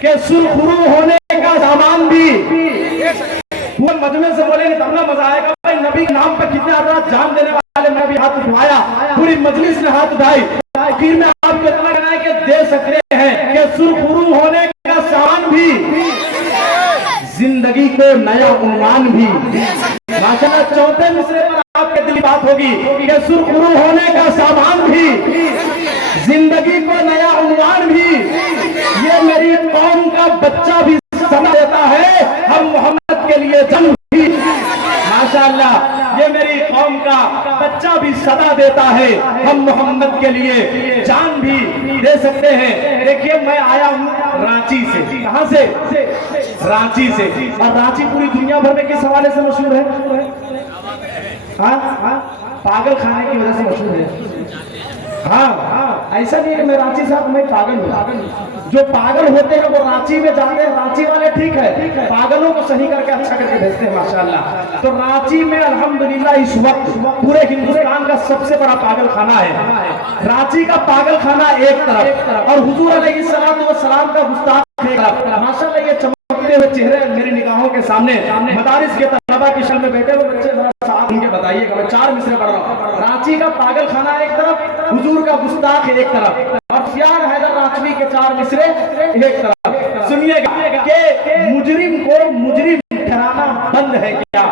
کہ سرخرو ہونے کا سامان بھی پورے مجمع سے بولیں گے تب نہ مزہ آئے گا. بھائی نبی کے نام پر کتنے حضرات جان دینے والے میں بھی ہاتھ اٹھوایا, پوری مجلس نے ہاتھ اٹھائی. آخر میں آپ کو اتنا کہنا ہے کہ دے سکتے ہیں کہ سرخرو ہونے کا سامان بھی, زندگی کو نیا عنوان بھی. ماشاءاللہ چوتھے مصرے پر آپ کے دل کی بات ہوگی کہ سرخرو ہونے کا سامان بھی, زندگی کو نیا عنوان بھی. یہ میری قوم کا بچہ بھی سمجھ دیتا ہے ہم محمد کے لیے جنگ بھی. ماشاءاللہ یہ میری قوم کا بچہ بھی صدا دیتا ہے ہم محمد کے لیے جان بھی دے سکتے ہیں. دیکھیے میں آیا ہوں رانچی سے. کہاں سے؟ رانچی سے. اور رانچی پوری دنیا بھر میں کس حوالے سے مشہور ہے؟ پاگل کھانے کی وجہ سے مشہور ہے. ہاں ایسا نہیں ہے کہ میں رانچی صاحب میں پاگل ہوں. جو پاگل ہوتے ہیں وہ رانچی میں جاتے ہیں. رانچی والے ٹھیک ہے, پاگلوں کو صحیح کر کے اچھا کر کے بھیجتے ہیں ماشاءاللہ. تو رانچی میں الحمدللہ اس وقت پورے ہندوستان کا سب سے بڑا پاگل خانہ ہے. رانچی کا پاگل خانہ ایک طرف اور حضور علیہ السلام کا گستاخ ایک طرف. ماشاءاللہ یہ چمکتے ہوئے چہرے میری نگاہوں کے سامنے. مدارس کے طلبہ کی شکل میں بیٹھے ہوئے بچے صاحب ان کے بتائیے گا. میں 4 مصرے پڑھ رہا ہوں. رانچی کا پاگل خانہ ایک طرف, حضور کا گستاخ ایک طرف, اور سیاہ حیدر رانچوی کے 4 مصرے ایک طرف. سنیے گا کہ مجرم کو مجرم ٹھہرانا بند ہے کیا.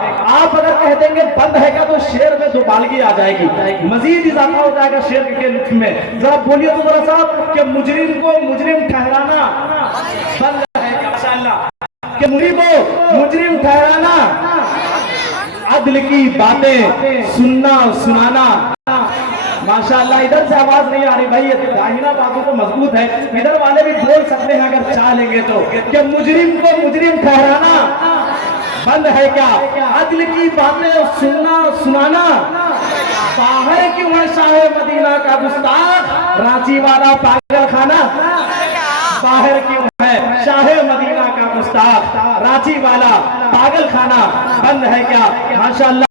آپ اگر کہہ دیں گے بند ہے کیا تو شعر میں دوبالگی آ جائے گی, مزید اضافہ ہو جائے گا شعر کے لطف میں. ذرا بولیے تو ذرا صاحب کہ مجرم کو مجرم ٹھہرانا بند ہے کیا. ماشاءاللہ کہ مجرم کو مجرم ٹھہرانا, عدل کی باتیں سننا سنانا. ماشاءاللہ ادھر سے آواز نہیں آ رہی بھائی, داہنا بازو تو مضبوط ہے, ادھر والے بھی بول سکتے ہیں اگر چاہ لیں گے تو کہ مجرم کو مجرم ٹھہرانا بند ہے کیا. عدل کی باتیں سننا سنانا. باہر کیوں ہے شاہ مدینہ کا گستاخ رانچی والا پاگل خانہ. باہر کیوں ہے شاہ مدینہ کا گستاخ رانچی والا پاگل خانہ بند ہے کیا. ماشاءاللہ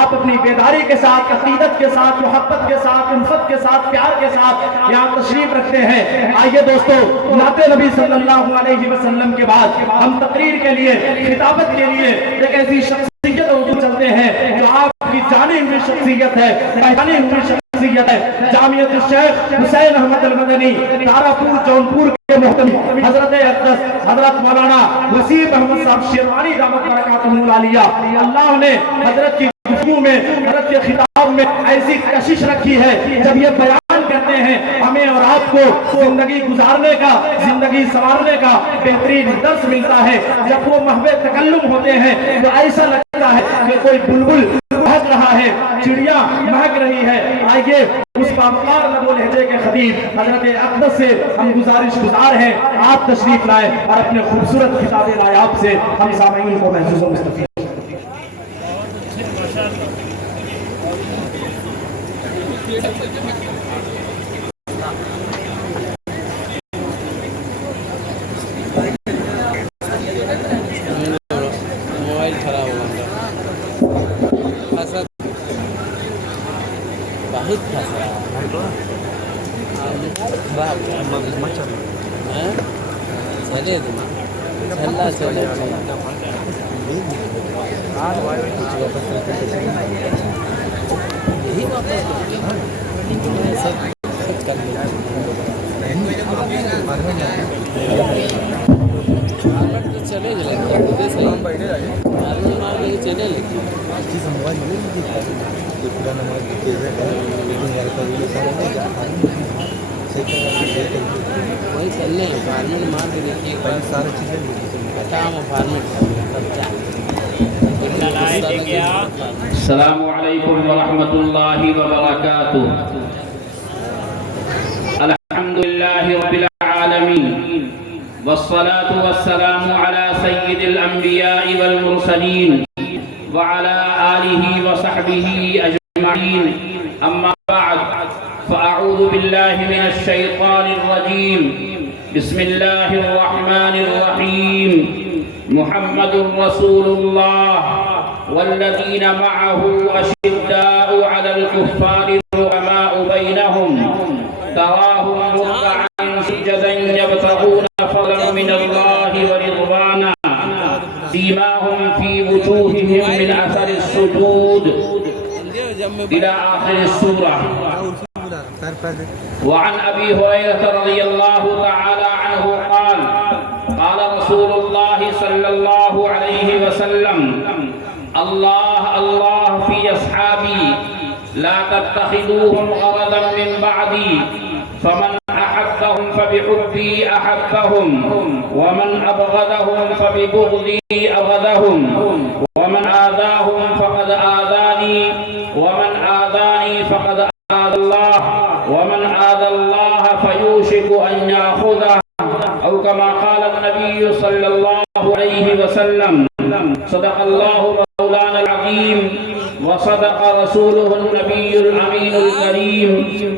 آپ اپنی بیداری کے ساتھ, عقیدت کے ساتھ, محبت کے ساتھ, الفت کے ساتھ, پیار کے ساتھ یہاں تشریف رکھتے ہیں. آئیے دوستو نعت نبی صلی اللہ علیہ وسلم کے بعد ہم تقریر کے لیے, خطابت کے لیے ایک ایسی شخصیت وجود چلتے ہیں جو آپ کی جانی ہوئی شخصیت ہے, پہچانی ہوئی شخصیت ہے. جامعۃ الشیخ حسین احمد المدنی تارا-پور جونپور کے محترم حضرت اقدس حضرت مولانا وسیم احمد صاحب شیروانی دامت برکاتہ العالیہ. اللہ نے حضرت کی گفتگو میں, حضرت کے خطاب میں ایسی کشش رکھی ہے جب یہ بیان کرتے ہیں ہمیں اور آپ کو زندگی گزارنے کا, زندگی سنوارنے کا بہترین درس ملتا ہے. جب وہ محو تکلم ہوتے ہیں تو ایسا لگتا ہے کہ کوئی بلبل مہک رہا ہے, چڑیا مہک رہی ہے. آئیے اس باوقار لب و لہجے کے خطیب حضرت اقدس سے ہم گزارش گزار ہیں آپ تشریف لائیں اور اپنے خوبصورت خطاب نایاب سے ہم سامعین کو محسوس و مستفید. موبائل خراب ہو گیا, بہت چلے چلا چلے یہی چلے چلے وہی چلنے فارمیٹ مار کے دیکھیے ساری چیزیں کام فارمیٹ. السلام علیکم ورحمۃ اللہ وبرکاتہ. الحمد للہ رب العالمین والصلاة والسلام على سید الانبیاء والمرسلین وعلى آلہ وصحبہ اجمعین. اما بعد فاعوذ باللہ من الشیطان الرجیم. بسم اللہ الرحمن الرحیم. محمد رسول اللہ والذین معه اشداء على الكفار رحماء بینہم تراہم رکعا سجدا سجدا يبتغون فضلا من الله ورضوانا سيماهم في وجوههم من أثر السجود إلى آخر السورة. وعن أبي هريرة رضي الله تعالى عنه قال قال رسول الله صلى الله عليه وسلم الله الله في أصحابي لا تتخذوهم غرضا من بعدي فمن أحبهم فبحبي أحبهم ومن أبغضهم فببغضي أبغضهم ومن آذاهم فقد آذاني ومن آذاني فقد آذى الله ومن آذى الله فيوشك أن يأخذه أو كما قال النبي صلى الله عليه وسلم. صدق الله مولانا العظيم وصدق رسوله النبي الأمين الكريم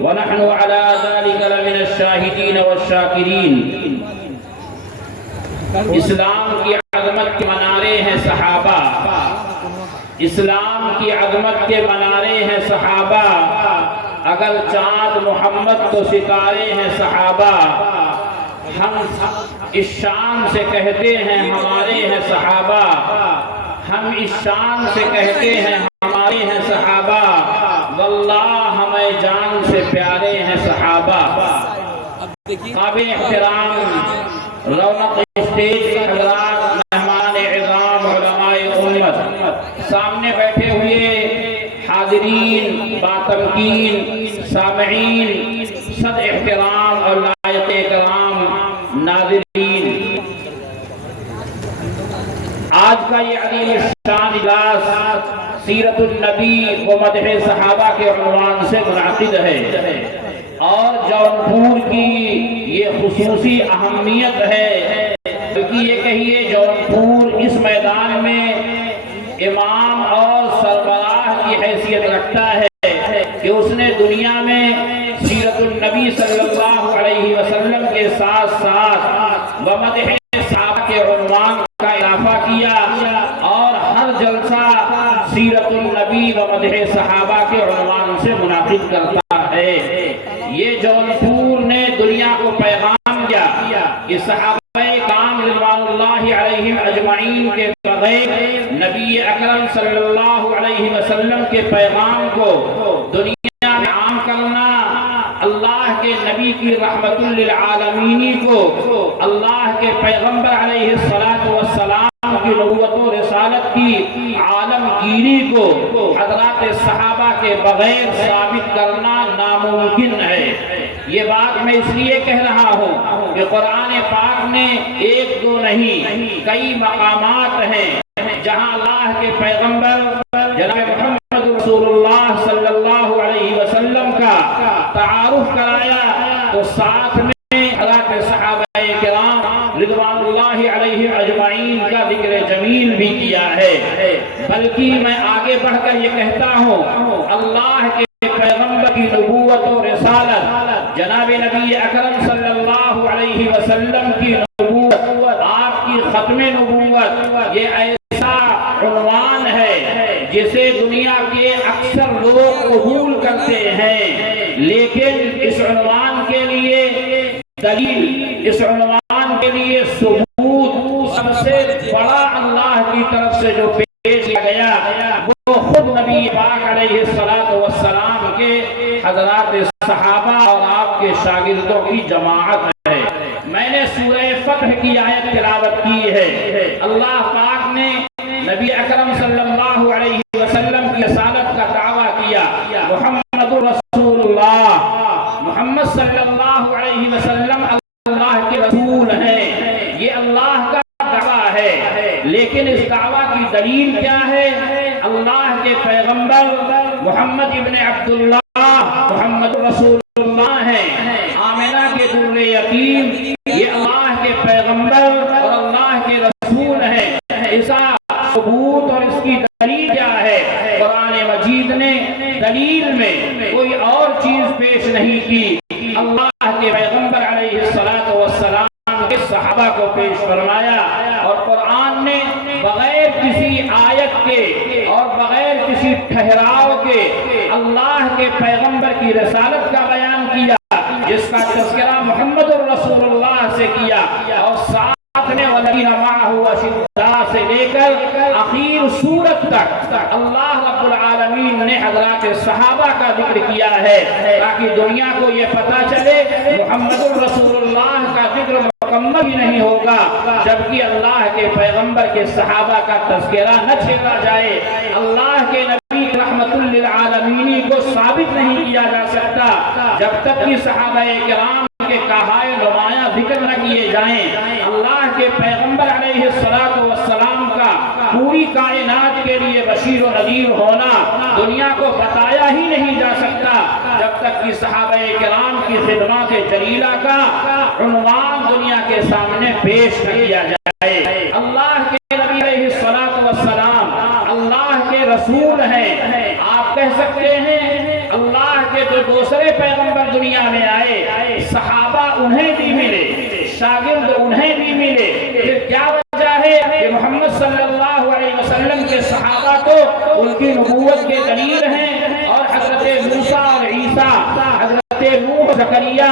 ونحن على ذلك لمن الشاهدين والشاكرين. اسلام کی عظمت کے منارے ہیں صحابہ، اسلام کی عظمت کے منارے ہیں صحابہ، اگر چاند محمد تو ستارے ہیں صحابہ. ہم اس شان سے کہتے ہیں ہمارے ہیں صحابہ، ہم اس شان سے کہتے ہیں ہمارے ہیں صحابہ، واللہ ہمیں جان سے پیارے ہیں صحابہ. قابل احترام رونق اسٹیج کے حضرات، مہمان اعظام، علماء امت، سامنے بیٹھے ہوئے حاضرین، باتمکین سامعین، صد احترام اور لائق اکرام ناظرین، آج کا یہ عظیم الشان اجلاس سیرت النبی و مدح صحابہ کے عنوان سے منعقد ہے اور جونپور کی یہ خصوصی اہمیت ہے، بلکہ یہ کہیے جونپور اس میدان میں امام اور سربراہ کی حیثیت رکھتا ہے کہ اس نے دنیا میں سیرت النبی صلی اللہ علیہ وسلم کے ساتھ ساتھ بمدح صحابہ کے عنوان کا اضافہ کیا اور ہر جلسہ سیرت النبی و مدح صحابہ کے عنوان سے منعقد کرتا ہے. یہ جونپور نے دنیا کو پیغام دیا کہ صحابہ کرام رضوان اللہ علیہم اجمعین کے بغیر نبی اکرم صلی اللہ علیہ وسلم کے پیغام کو دنیا میں عام کرنا، اللہ کے نبی کی رحمت للعالمین کو، اللہ کے پیغمبر علیہ السلام کی نبوت و رسالت کی عالمگیری کو حضرات صحابہ کے بغیر ثابت کرنا ناممکن ہے. یہ بات میں اس لیے کہہ رہا ہوں کہ قرآن پاک نے ایک دو نہیں کئی مقامات ہیں جہاں اللہ کے پیغمبر جناب محمد رسول اللہ صلی اللہ علیہ وسلم کا تعارف کرایا تو ساتھ میں حضرات صحابہ کرام رضوان اللہ علیہ اجمعین کا ذکر جمیل بھی کیا ہے. بلکہ میں آگے بڑھ کر یہ کہتا ہوں اللہ کے پیغمبر کی نبوت و رسالت، جناب نبی اکرم صلی اللہ علیہ وسلم کی نبوت، آپ کی ختم نبوت، یہ ایسا عنوان ہے جسے دنیا کے اکثر لوگ قبول کرتے ہیں، لیکن اس عنوان کے لیے دلیل، اس عنوان کے لیے ثبوت سب سے بڑا اللہ کی طرف سے جو پیش کیا گیا وہ خود نبی پاک علیہ السلام کے حضرات صحابہ اور آپ کے شاگردوں کی جماعت ہے. میں نے سورہ فتح کی آیت تلاوت کی ہے. اللہ پاک نے نبی اکرم صلی اللہ علیہ وسلم کی رسالت کا دعویٰ کیا، محمد رسول اللہ، محمد صلی اللہ علیہ وسلم اللہ کے رسول ہیں. یہ اللہ کا دعویٰ ہے، لیکن اس دعویٰ کی دلیل کیا ہے؟ اللہ کے پیغمبر محمد ابن عبداللہ محمد رسول اللہ ہیں، آمنہ کے در یتیم یہ اللہ کے پیغمبر اور اللہ کے رسول ہیں. اس کا ثبوت اور اس کی دلیل کیا ہے؟ قرآن مجید نے دلیل میں کوئی اور چیز پیش نہیں کی، اللہ کے پیغمبر علیہ السلام کے صحابہ کو پیش فرمایا. اور قرآن نے بغیر کسی آیت کے اور بغیر کسی ٹھہراؤ کے اللہ کے پیغمبر کی رسالت کا بیان کیا، جس کا تذکرہ محمد الرسول سے کیا اور ساتھ میں والذین معہ اشداء سے لے کر آخر سورت تک اللہ رب العالمین نے حضرات صحابہ کا ذکر کیا ہے تاکہ دنیا کو یہ پتہ چلے محمد الرسول اللہ کا ذکر مکمل ہی نہیں ہوگا جبکہ اللہ کے پیغمبر کے صحابہ کا تذکرہ نہ چھیڑا جائے. اللہ کے نبی رحمت للعالمین کو ثابت نہیں کیا جا سکتا جب تک کہ صحابہ کرام کے کہائے نمایاں ذکر نہ کیے جائیں. اللہ کے پیغمبر علیہ السلام کا پوری کائنات کے لیے بشیر و نذیر ہونا دنیا کو بتایا ہی نہیں جا سکتا جب تک کہ صحابہ کرام کی خدمات جلیلہ کا عنوان دنیا کے سامنے پیش نہ کیا جائے. اللہ کے نبی علیہ السلام اللہ کے رسول ہیں. آپ کہہ سکتے ہیں اللہ کے جو دوسرے پیغمبر دنیا میں آئے صحابہ انہیں بھی ملے, شاگرد انہیں بھی ملے. پھر کیا وجہ ہے کہ محمد صلی اللہ علیہ وسلم کے صحابہ تو ان کی نبوت کے دلیل ہیں اور حضرت موسیٰ اور عیسیٰ, حضرت نوح و زکریا,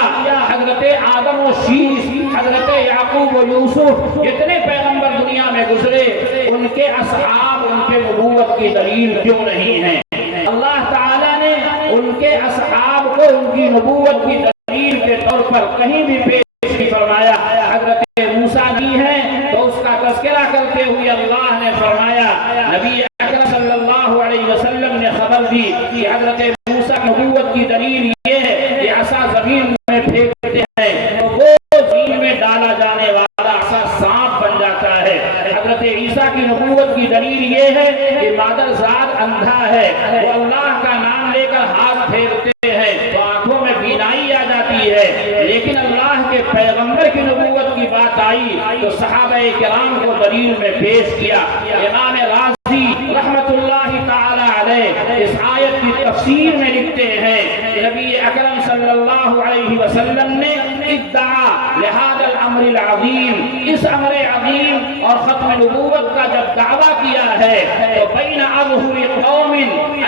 حضرت آدم و شیش, حضرت یعقوب و یوسف جتنے پیغمبر دنیا میں گزرے ان کے اصحاب ان کے نبوت کی دلیل کیوں نہیں ہیں؟ اللہ تعالیٰ نے ان کے اصحاب کو ان کی نبوت کی دلیل کے طور پر کہیں بھی پیش نہیں فرمایا. حضرت موسیٰ بھی ہیں تو اس کا تذکرہ کرتے ہوئے اللہ نے فرمایا, نبی اکرم صلی اللہ علیہ وسلم نے خبر دی کہ حضرت موسیٰ کی نبوت کی دلیل یہ ہے کہ عصا زمین میں پھینکتے ہیں تو وہ زمین میں ڈالا جانے والا عصا سانپ بن جاتا ہے. حضرت عیسیٰ کی نبوت کی دلیل یہ ہے کہ مادر ذات اندھا ہے, وہ اللہ کا نام لے کر ہاتھ پھیرتے ہیں تو آنکھوں میں بینائی آ جاتی ہے. لیکن اللہ کے پیغمبر کی نبوت کی بات آئی تو صحابہ کرام کو دلیل میں پیش کیا. امام رازی رحمت اللہ تعالی علیہ اس آیت کی تفسیر میں لکھتے ہیں نبی اکرم صلی اللہ علیہ وسلم نے ادعا لہذا الامر العظیم, اس امر عظیم اور ختم نبوت کا جب دعویٰ کیا ہے تو بین اظہر قوم,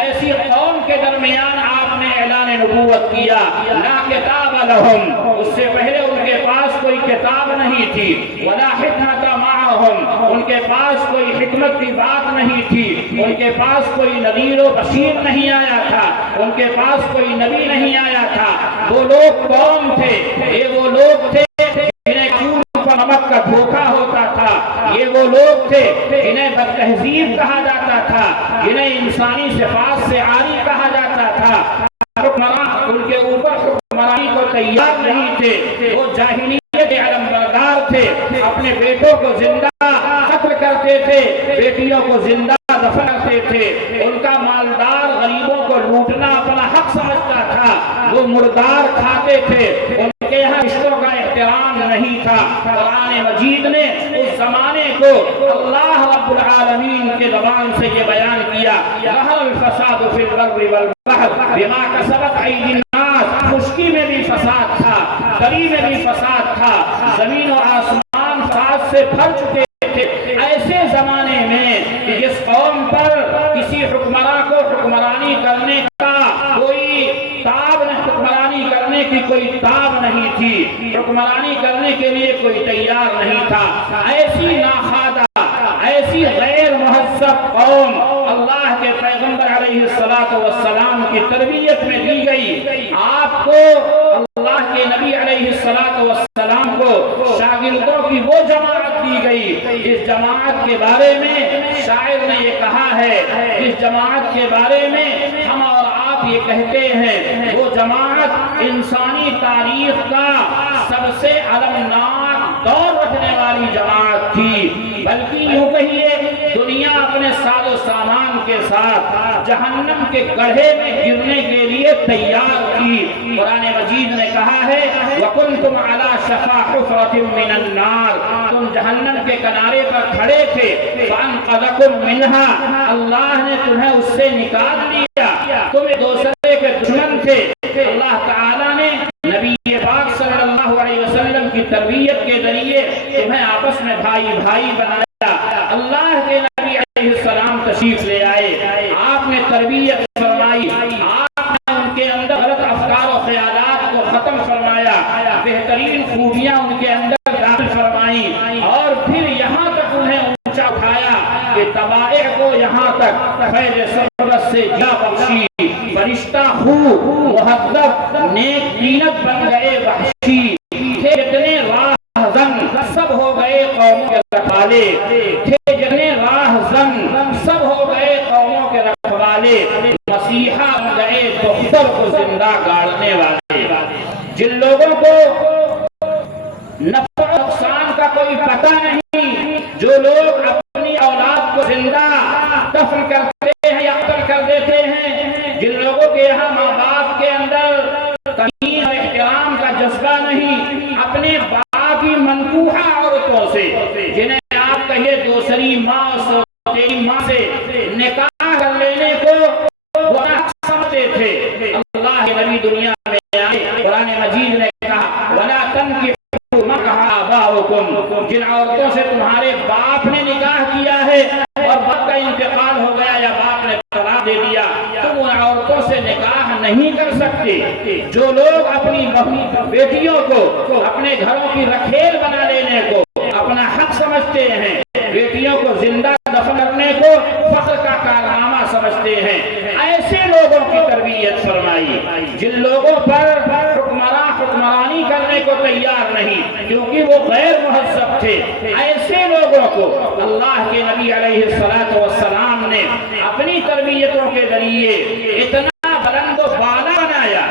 ایسی قوم کے درمیان آپ نے اعلان نبوت کیا, لا کتاب لہم, اس سے پہلے ان کے پاس کوئی کتاب نہیں تھی, ولا حکمت معہم, ان کے پاس کوئی حکمت کی بات نہیں تھی, ان کے پاس کوئی نذیر و بشیر نہیں آیا تھا, ان کے پاس کوئی نبی نہیں آیا تھا. وہ لوگ قوم تھے, یہ وہ لوگ تھے جنہیں خون پر نمک کا دھوکہ ہوتا تھا, یہ وہ لوگ تھے جنہیں بد تہذیب کہا جاتا تھا, جنہیں انسانی صفات سے عاری کہا جاتا تھا. حکمران ان کے اوپر حکمرانی کو تیار نہیں تھے, وہ جاہلیت کے علمبردار تھے, اپنے بیٹوں کو زندہ قتل کرتے تھے, بیٹیوں کو زندہ دفن کرتے تھے, ان کا مالدار غریبوں کو لوٹنا اپنا حق سمجھتا تھا, وہ مردار کھاتے تھے, ان کے یہاں رشتوں کا احترام نہیں تھا. قرآن مجید نے اس زمانے کو اللہ رب العالمین کے زبان سے یہ بیان کیا, ظہر الفساد فی البر والبحر بما کسبت ایدی الناس, خشکی میں بھی فساد تھا, دری میں بھی فساد تھا, زمین و آسمان فساد سے بھر چکے تھے. ایسے زمانے میں کہ جس قوم پر کسی حکمراں کو حکمرانی کرنے کا کوئی تاب نہیں, حکمرانی کرنے کی کوئی تاب نہیں تھی, حکمرانی کرنے کے لیے کوئی تیار نہیں تھا, ایسی ناخوادہ, ایسی غیر مہذب قوم اللہ کے پیغمبر علیہ السلام کی تربیت میں دی گئی. آپ کو اللہ کے نبی علیہ السلام کو شاگردوں کی وہ جماعت دی گئی جس جماعت کے بارے میں شاعر نے یہ کہا ہے, جس جماعت کے بارے میں ہم اور آپ یہ کہتے ہیں وہ جماعت انسانی تاریخ کا سب سے علمناک دور رکھنے والی جماعت تھی, بلکہ یوں کہیے دنیا اپنے ساز و سامان کے ساتھ جہنم کے گڑھے میں گرنے کے لیے تیار تھی. قرآن مجید نے کہا ہے وَكُنْتُمْ عَلَى شَفَا حُفْرَةٍ مِّنَ النَّارِ, تم جہنم کے کنارے پر کھڑے تھے, فَأَنْقَذَكُم مِّنْهَا, اللہ نے تمہیں اس سے نکال لیا, تم ایک دوسرے کے دشمن تھے. اللہ تعالیٰ نے نبی پاک صلی اللہ علیہ وسلم کی تربیت کے ذریعے تمہیں آپس میں بھائی بھائی بنایا. اللہ کے نبی علیہ السلام تشریف لے آئے, آپ نے تربیت فرمائی, آپ نے ان کے اندر غلط افکار و خیالات کو ختم فرمایا, بہترین خوبیاں ان کے اندر کہ تبائع کو یہاں تک فیض سرورت سے جا بخشی، فرشتہ خوب مہذب نیک دینت بن گئے وحشی، تھے جتنے راہ زن سب ہو گئے قوموں کے رکھوالے، تھے جتنے راہ زن سب ہو گئے قوموں کے رکھوالے، مسیحا بن گئے دختر کو زندہ گاڑنے والے۔ جن لوگوں کو نفع و نقصان کا کوئی پتہ نہیں، جو لوگ اپنی اولاد کو زندہ دفن کرتے ہیں یا قتل کر دیتے ہیں، جن لوگوں کے یہاں ماں باپ کے اندر تمیز اور احترام کا جذبہ نہیں، اپنے باپ کی منکوحہ عورتوں سے، جنہیں آپ کہیے دوسری ماں اور تیری ماں سے نکاح کر لینے کو گناہ سمجھتے تھے، اللہ کے نبی دنیا میں آئے، قرآن مجید نے کہا وَلَا تَنْكِحُوا مَا نَكَحَ آبَاؤُكُمْ، جن عورتوں سے تمہارے باپ نے نکاح کیا ہے اور باپ کا انتقال ہو گیا یا باپ نے طلاق دے دیا، تم ان عورتوں سے نکاح نہیں کر سکتے۔ جو لوگ اپنی بیٹیوں کو اپنے گھروں کی رکھیل بنا لینے کو اپنا حق سمجھتے ہیں، بیٹیوں کو زندہ دفن کرنے کو فخر کا کارنامہ سمجھتے ہیں، ایسے لوگوں کی تربیت فرمائی۔ جن لوگوں پر حکمرانی کرنے کو تیار نہیں کیونکہ وہ غیر مہذب تھے، ایسے لوگوں کو اللہ کے نبی علیہ السلام نے اپنی تربیتوں کے ذریعے اتنا بلند و بالا بنایا،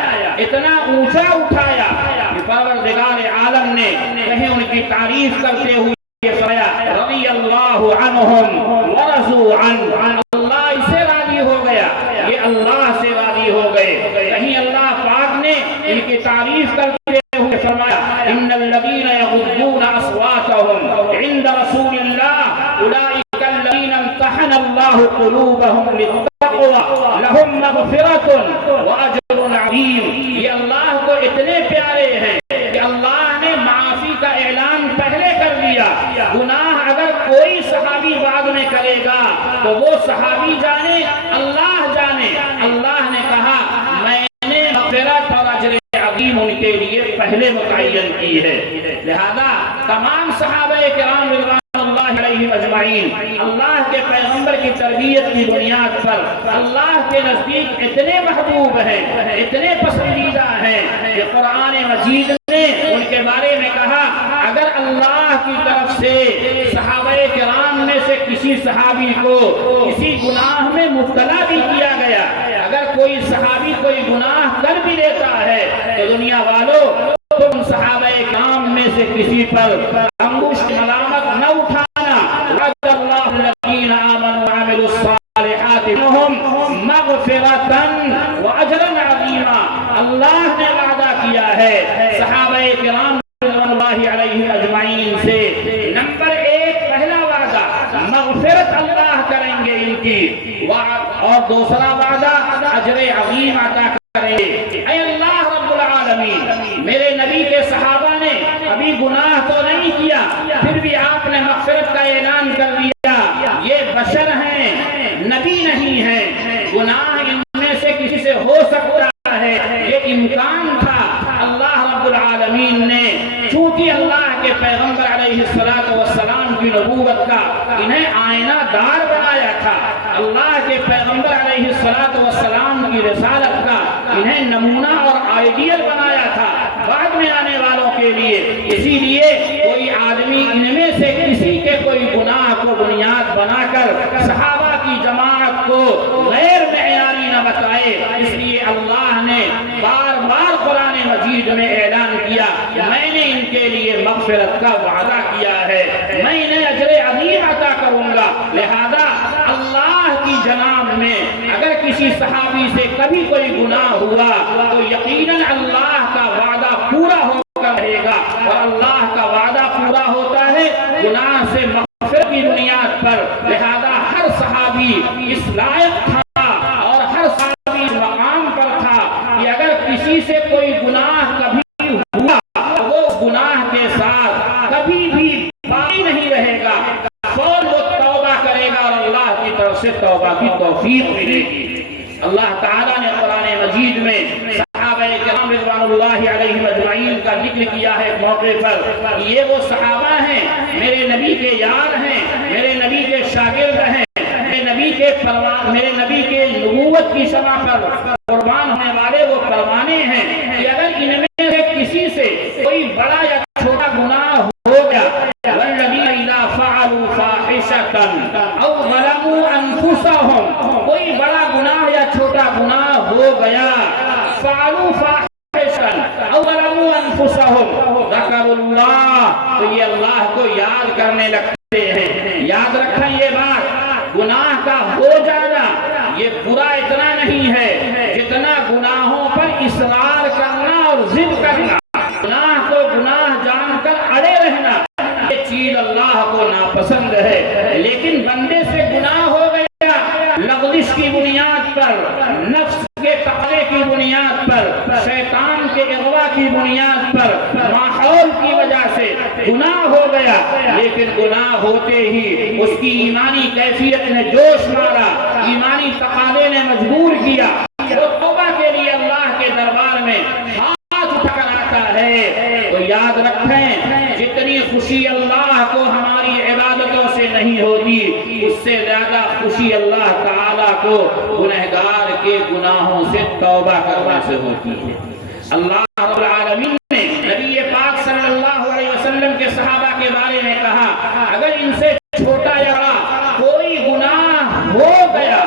اتنا اونچا اٹھایا کہ پروردگار عالم نے کہیں ان کی تعریف کرتے ہوئے فرمایا رضی اللہ عنہم ورضوا عنہ، اللہ اس سے راضی ہو گیا، یہ اللہ سے راضی ہو گئے۔ کہیں اللہ پاک نے ان کی تعریف کرتے ہوئے فرمایا ان الذین یغضون اصواتهم عند رسول اللہ اولئک الذین امتحن اللہ قلوبهم للتقوى لهم مغفرۃ واجر عظیم۔ یہ اللہ کو اتنے پیارے ہیں کہ اللہ نے معافی کا اعلان پہلے کر دیا، گناہ اگر کوئی صحابی بعد میں کرے گا تو وہ صحابی جانے اللہ جانے، اللہ نے کہا میں نے مغفرت اور اجر عظیم ان کے لیے پہلے متعین کی ہے۔ لہذا تمام صحابہ کرام رضوان اللہ علیہم اجمعین اللہ کے پیغمبر کی تربیت کی بنیاد پر اللہ کے نزدیک اتنے محبوب ہیں، اتنے پسندیدہ ہیں کہ قرآن مجید نے ان کے بارے میں کہا اگر اللہ کی طرف سے صحابہ کرام میں سے کسی صحابی کو کسی گناہ میں مبتلا بھی کیا گیا، اگر کوئی صحابی کوئی گناہ کر بھی لیتا ہے تو دنیا والوں تم صحابہ کرام میں سے کسی پر انگشت ملامت نہ اٹھانا۔ وعد اللہ الذین آمنوا وعملوا الصالحات منهم مغفرۃ واجرا عظیما، اللہ نے وعدہ کیا ہے صحابہ کرام رضوان اللہ علیہ اجمعین سے۔ نمبر ایک پہلا وعدہ مغفرت اللہ کریں گے ان کی، اور دوسرا وعدہ اجر عظیم عطا کریں گے۔ اے اللہ رب العالمین، میرے نبی کے صحابہ نے ابھی گناہ تو نہیں کیا پھر بھی آپ نے مغفرت کا اعلان کر دیا، یہ بشر ہیں نبی نہیں ہیں، گناہ ان میں سے کسی سے ہو سکتا ہے، یہ امکان تھا۔ اللہ رب العالمین نے چونکہ اللہ کے پیغمبر علیہ السلام کی نبوت کا انہیں آئینہ دار بنایا تھا، اللہ کے پیغمبر علیہ السلام کی رسالت کا انہیں نمونہ اور آئیڈیل بنایا تھا بعد میں آنے والوں کے لیے، اسی لیے کوئی آدمی ان میں سے کسی کے کوئی گناہ کو بنیاد بنا کر صحابہ کی جماعت کو غیر معیاری نہ بتائے، اس لیے اللہ نے بار بار قرآن مجید میں اعلان کیا میں نے ان کے لیے مغفرت کا وعدہ کیا ہے، میں انہیں اجر عظیم عطا کروں گا۔ لہذا اللہ کی جناب میں اگر کسی صحابی سے کبھی کوئی گناہ ہوا تو یقیناً اللہ کا وعدہ پورا ہو کر رہے گا، اور اللہ کا وعدہ پورا ہوتا ہے گناہ سے مغفرت کی بنیاد پر۔ لہذا ہر صحابی اس لائق تھا اور ہر صحابی اس مقام پر تھا کہ اگر کسی سے کوئی گناہ کبھی ہوا تو وہ گناہ کے ساتھ کبھی بھی باقی نہیں رہے گا، فوراً وہ توبہ کرے گا اور اللہ کی طرف سے توبہ کی توفیق ملے گی۔ اللہ تعالیٰ نے قرآن مجید میں صحابہ کرام رضوان اللہ علیہم اجمعین کا ذکر کیا ہے ایک موقع پر، یہ وہ صحابہ ہیں میرے نبی کے یار ہیں، میرے نبی کے شاگرد ہیں میرے نبی کے نبوت کی شمع پر قربان ہونے والے وہ پروانے ہیں کہ اگر ان میں سے کسی سے کوئی بڑا یا چھوٹا گناہ ہو گیا والذین اذا فعلوا فاحشۃ او ظلموا انفسهم، کوئی بڑا گناہ یا چھوٹا گناہ ہو گیا فعلوا فاحشۃ او ظلموا انفسهم ذکروا اللہ، تو یہ اللہ کو یاد کرنے لگتے ہیں۔ یاد رکھیں یہ بات، گناہ کا ہو جانا یہ برا اتنا نہیں ہے جتنا گناہوں پر اصرار کرنا اور ضد کرنا، گناہ کو گناہ جان کر اڑے رہنا، یہ چیز اللہ کو ناپسند ہے۔ لیکن بندے سے گناہ ہو گیا لغزش کی بنیاد پر، نفس کے تقوی کی بنیاد پر، شیطان کے اغوا کی بنیاد پر، ماحول کی وجہ سے گناہ ہو گیا، لیکن گناہ ہوتے ہی اس کی ایمانی کیفیت نے جوش مارا، ایمانی تقاضے نے مجبور کیا، وہ توبہ کے لیے اللہ کے دربار میں ہاتھ اٹھا کر آتا ہے۔ تو یاد رکھیں جتنی خوشی اللہ کو ہماری عبادتوں سے نہیں ہوتی، اس سے زیادہ خوشی اللہ تعالیٰ کو گنہگار کے گناہوں سے توبہ کرنے سے ہوتی ہے۔ اللہ رب العالمین نے نبی پاک صلی اللہ علیہ وسلم کے صحابہ کے بارے میں کہا اگر ان سے چھوٹا یا بڑا کوئی گناہ ہو گیا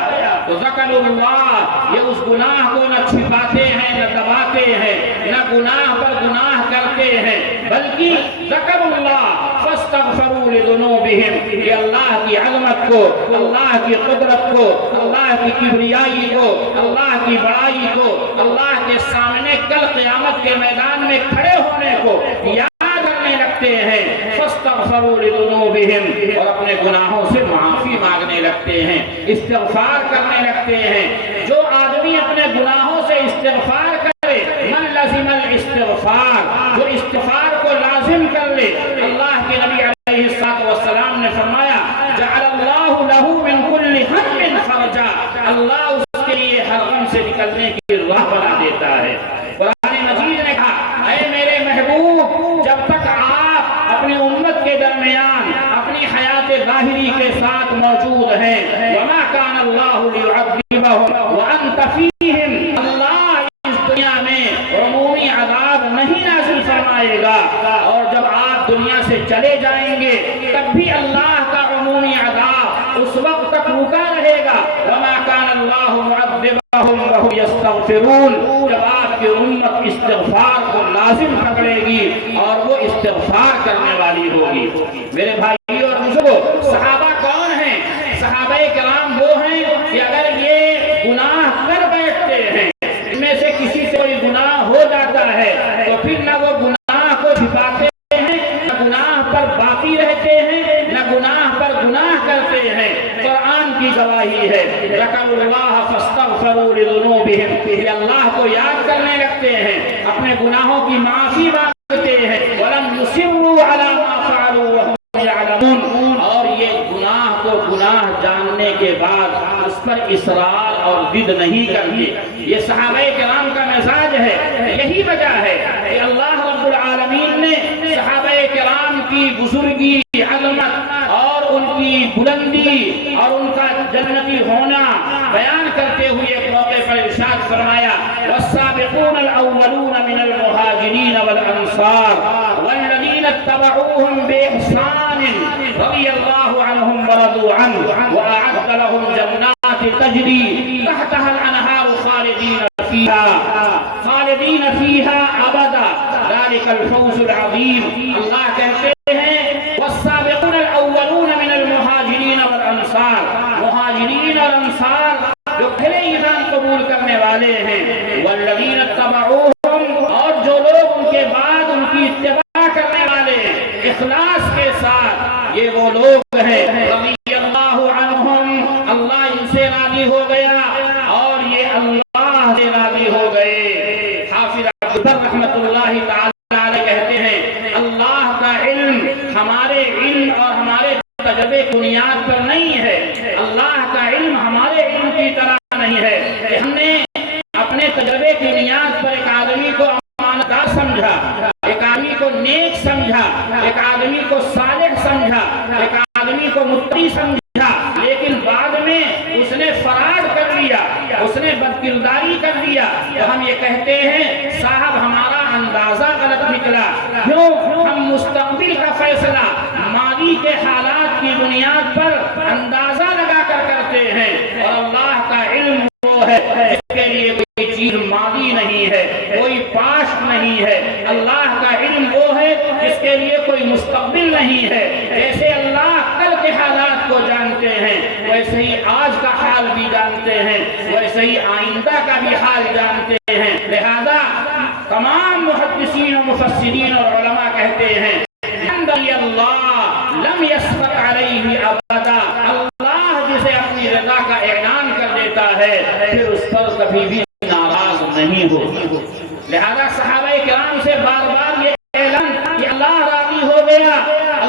تو ذکروا اللہ، یہ اس گناہ کو نہ چھپاتے ہیں نہ دباتے ہیں، نہ گناہ پر گناہ کرتے ہیں، بلکہ ذکروا اللہ فاستغفروا لذنوبہم، یہ اللہ کی عظمت کو، اللہ کی قدرت کو، اللہ کی کبریائی کو، اللہ کی بڑائی کو، اللہ کے سامنے کل قیامت کے میدان میں کھڑے ہونے کو یاد کرنے لگتے ہیں، فاستغفروا لذنوبہم، اور اپنے گناہوں سے معافی مانگنے لگتے ہیں، استغفار کرنے لگتے ہیں۔ جو آدمی اپنے گناہوں سے استغفار کرے، من لزم الاستغفار، جو استغفار کو لازم کر لے، اللہ کے نبی علیہ السلام نے فرمایا جعل اللہ لہ من کل ہم فرجا، اللہ اس کے لیے ہر غم سے نکلنے کی راہ بنا دیتا ہے۔ قرآن مجید نے کہا اے میرے محبوب، جب تک آپ اپنی امت کے درمیان اپنی حیات ظاہری کے ساتھ موجود ہیں، وما کان اللہ لیعذبہم وانت فیہم، اللہ اس دنیا میں عمومی عذاب نہیں نازل فرمائے گا، اور جب آپ دنیا سے چلے جائیں گے تب بھی اللہ کا عمومی عذاب اس وقت تک رکا رہے گا۔ وما کان اللہ معذبہم وہم یستغفرون، جب آپ کی امت استغفار کو لازم پکڑے گی اور وہ استغفار کرنے والی ہوگی۔ میرے بھائیوں اور بزرگوں، صحابہ کون ہیں؟ صحابہ کرام وہ ہیں کہ اگر یہ گناہ کر بیٹھتے ہیں، ان میں سے کسی سے کوئی گناہ ہو جاتا ہے تو پھر نہ وہ گناہ کو چھپاتے ہیں، نہ گناہ پر باقی رہتے ہیں، نہ گناہ پر گناہ کرتے ہیں۔ قرآن کی گواہی ہے ذکروا اللہ فاستغفروا لذنوبہم، یہ اللہ کو یاد کرنے لگتے ہیں، اپنے گناہوں کی معافی مانگتے ہیں، ولم یصروا علی ما فعلوا وهم یعلمون، اور یہ گناہ کو گناہ جاننے کے بعد اس پر اصرار اور ضد نہیں کرتے۔ یہ صحابہ کرام کا مزاج ہے۔ یہی وجہ ہے کہ اللہ رب العالمین نے صحابہ کرام کی بزرگی، عظمت اور ان کی بلندی اور ان کا جنتی ہونا بیان کرتے ہوئے ایک موقع پر ارشاد فرمایا والسابقون الاولون من المہاجرین والانصار والذین اتبعوهم بإحسان رضی اللہ عنہم ورضوا عنہ وأعد لهم جنات تجری تحتها الانہار خالدین فیہا ابدا ذلک الفوز العظیم۔ اللہ کہتے ہیں والسابقون الاولون من المہاجرین والانصار، مہاجرین اور انصار جو پہلے ایمان قبول کرنے والے ہیں، والذین اتبعوهم، اور جو لوگ ان کے بعد ان کی اتباع کرنے والے ہیں اخلاص کے ساتھ، یہ وہ لوگ ہیں رضی اللہ عنہم، اللہ ان سے راضی ہو گیا اور یہ اللہ سے راضی ہو گئے۔ حافظ عبدالبر رحمت اللہ تعالی کہتے ہیں اللہ کا علم ہمارے علم اور ہمارے تجربے کی بنیاد پر نہیں ہے، اللہ کا علم ہمارے علم کی طرح نہیں ہے کہ ہم نے اپنے تجربے کی بنیاد پر ایک آدمی کو امانتدار سمجھا، ایک آدمی کو نیک سمجھا، ایک آدمی کو صالح سمجھا، ایک آدمی کو متقی سمجھا، لیکن بعد میں اس کہتے ہیں صاحب ہمارا اندازہ غلط نکلا، کیوں ہم مستقبل کا فیصلہ ماضی کے حالات کی بنیاد پر اندازہ لگا کر کرتے ہیں، اور اللہ کا علم وہ ہے جس کے لیے کوئی چیز ماضی نہیں ہے، کوئی پاسٹ نہیں ہے، اللہ کا علم وہ ہے جس کے لیے کوئی مستقبل نہیں ہے۔ جیسے اللہ کل کے حالات کو جانتے ہیں، ویسے ہی آج کا حال بھی جانتے ہیں، ویسے ہی آئندہ کا بھی حال جانتے ہیں۔ لہذا تمام محدثین و مفسرین اور علماء کہتے ہیں اللہ لم یسبق علیہ ابدا، اللہ جسے اپنی رضا کا اعلان کر دیتا ہے پھر اس پر کبھی بھی ناراض نہیں ہو۔ لہذا صحابہ کرام سے بار بار یہ اعلان کہ اللہ راضی ہو گیا،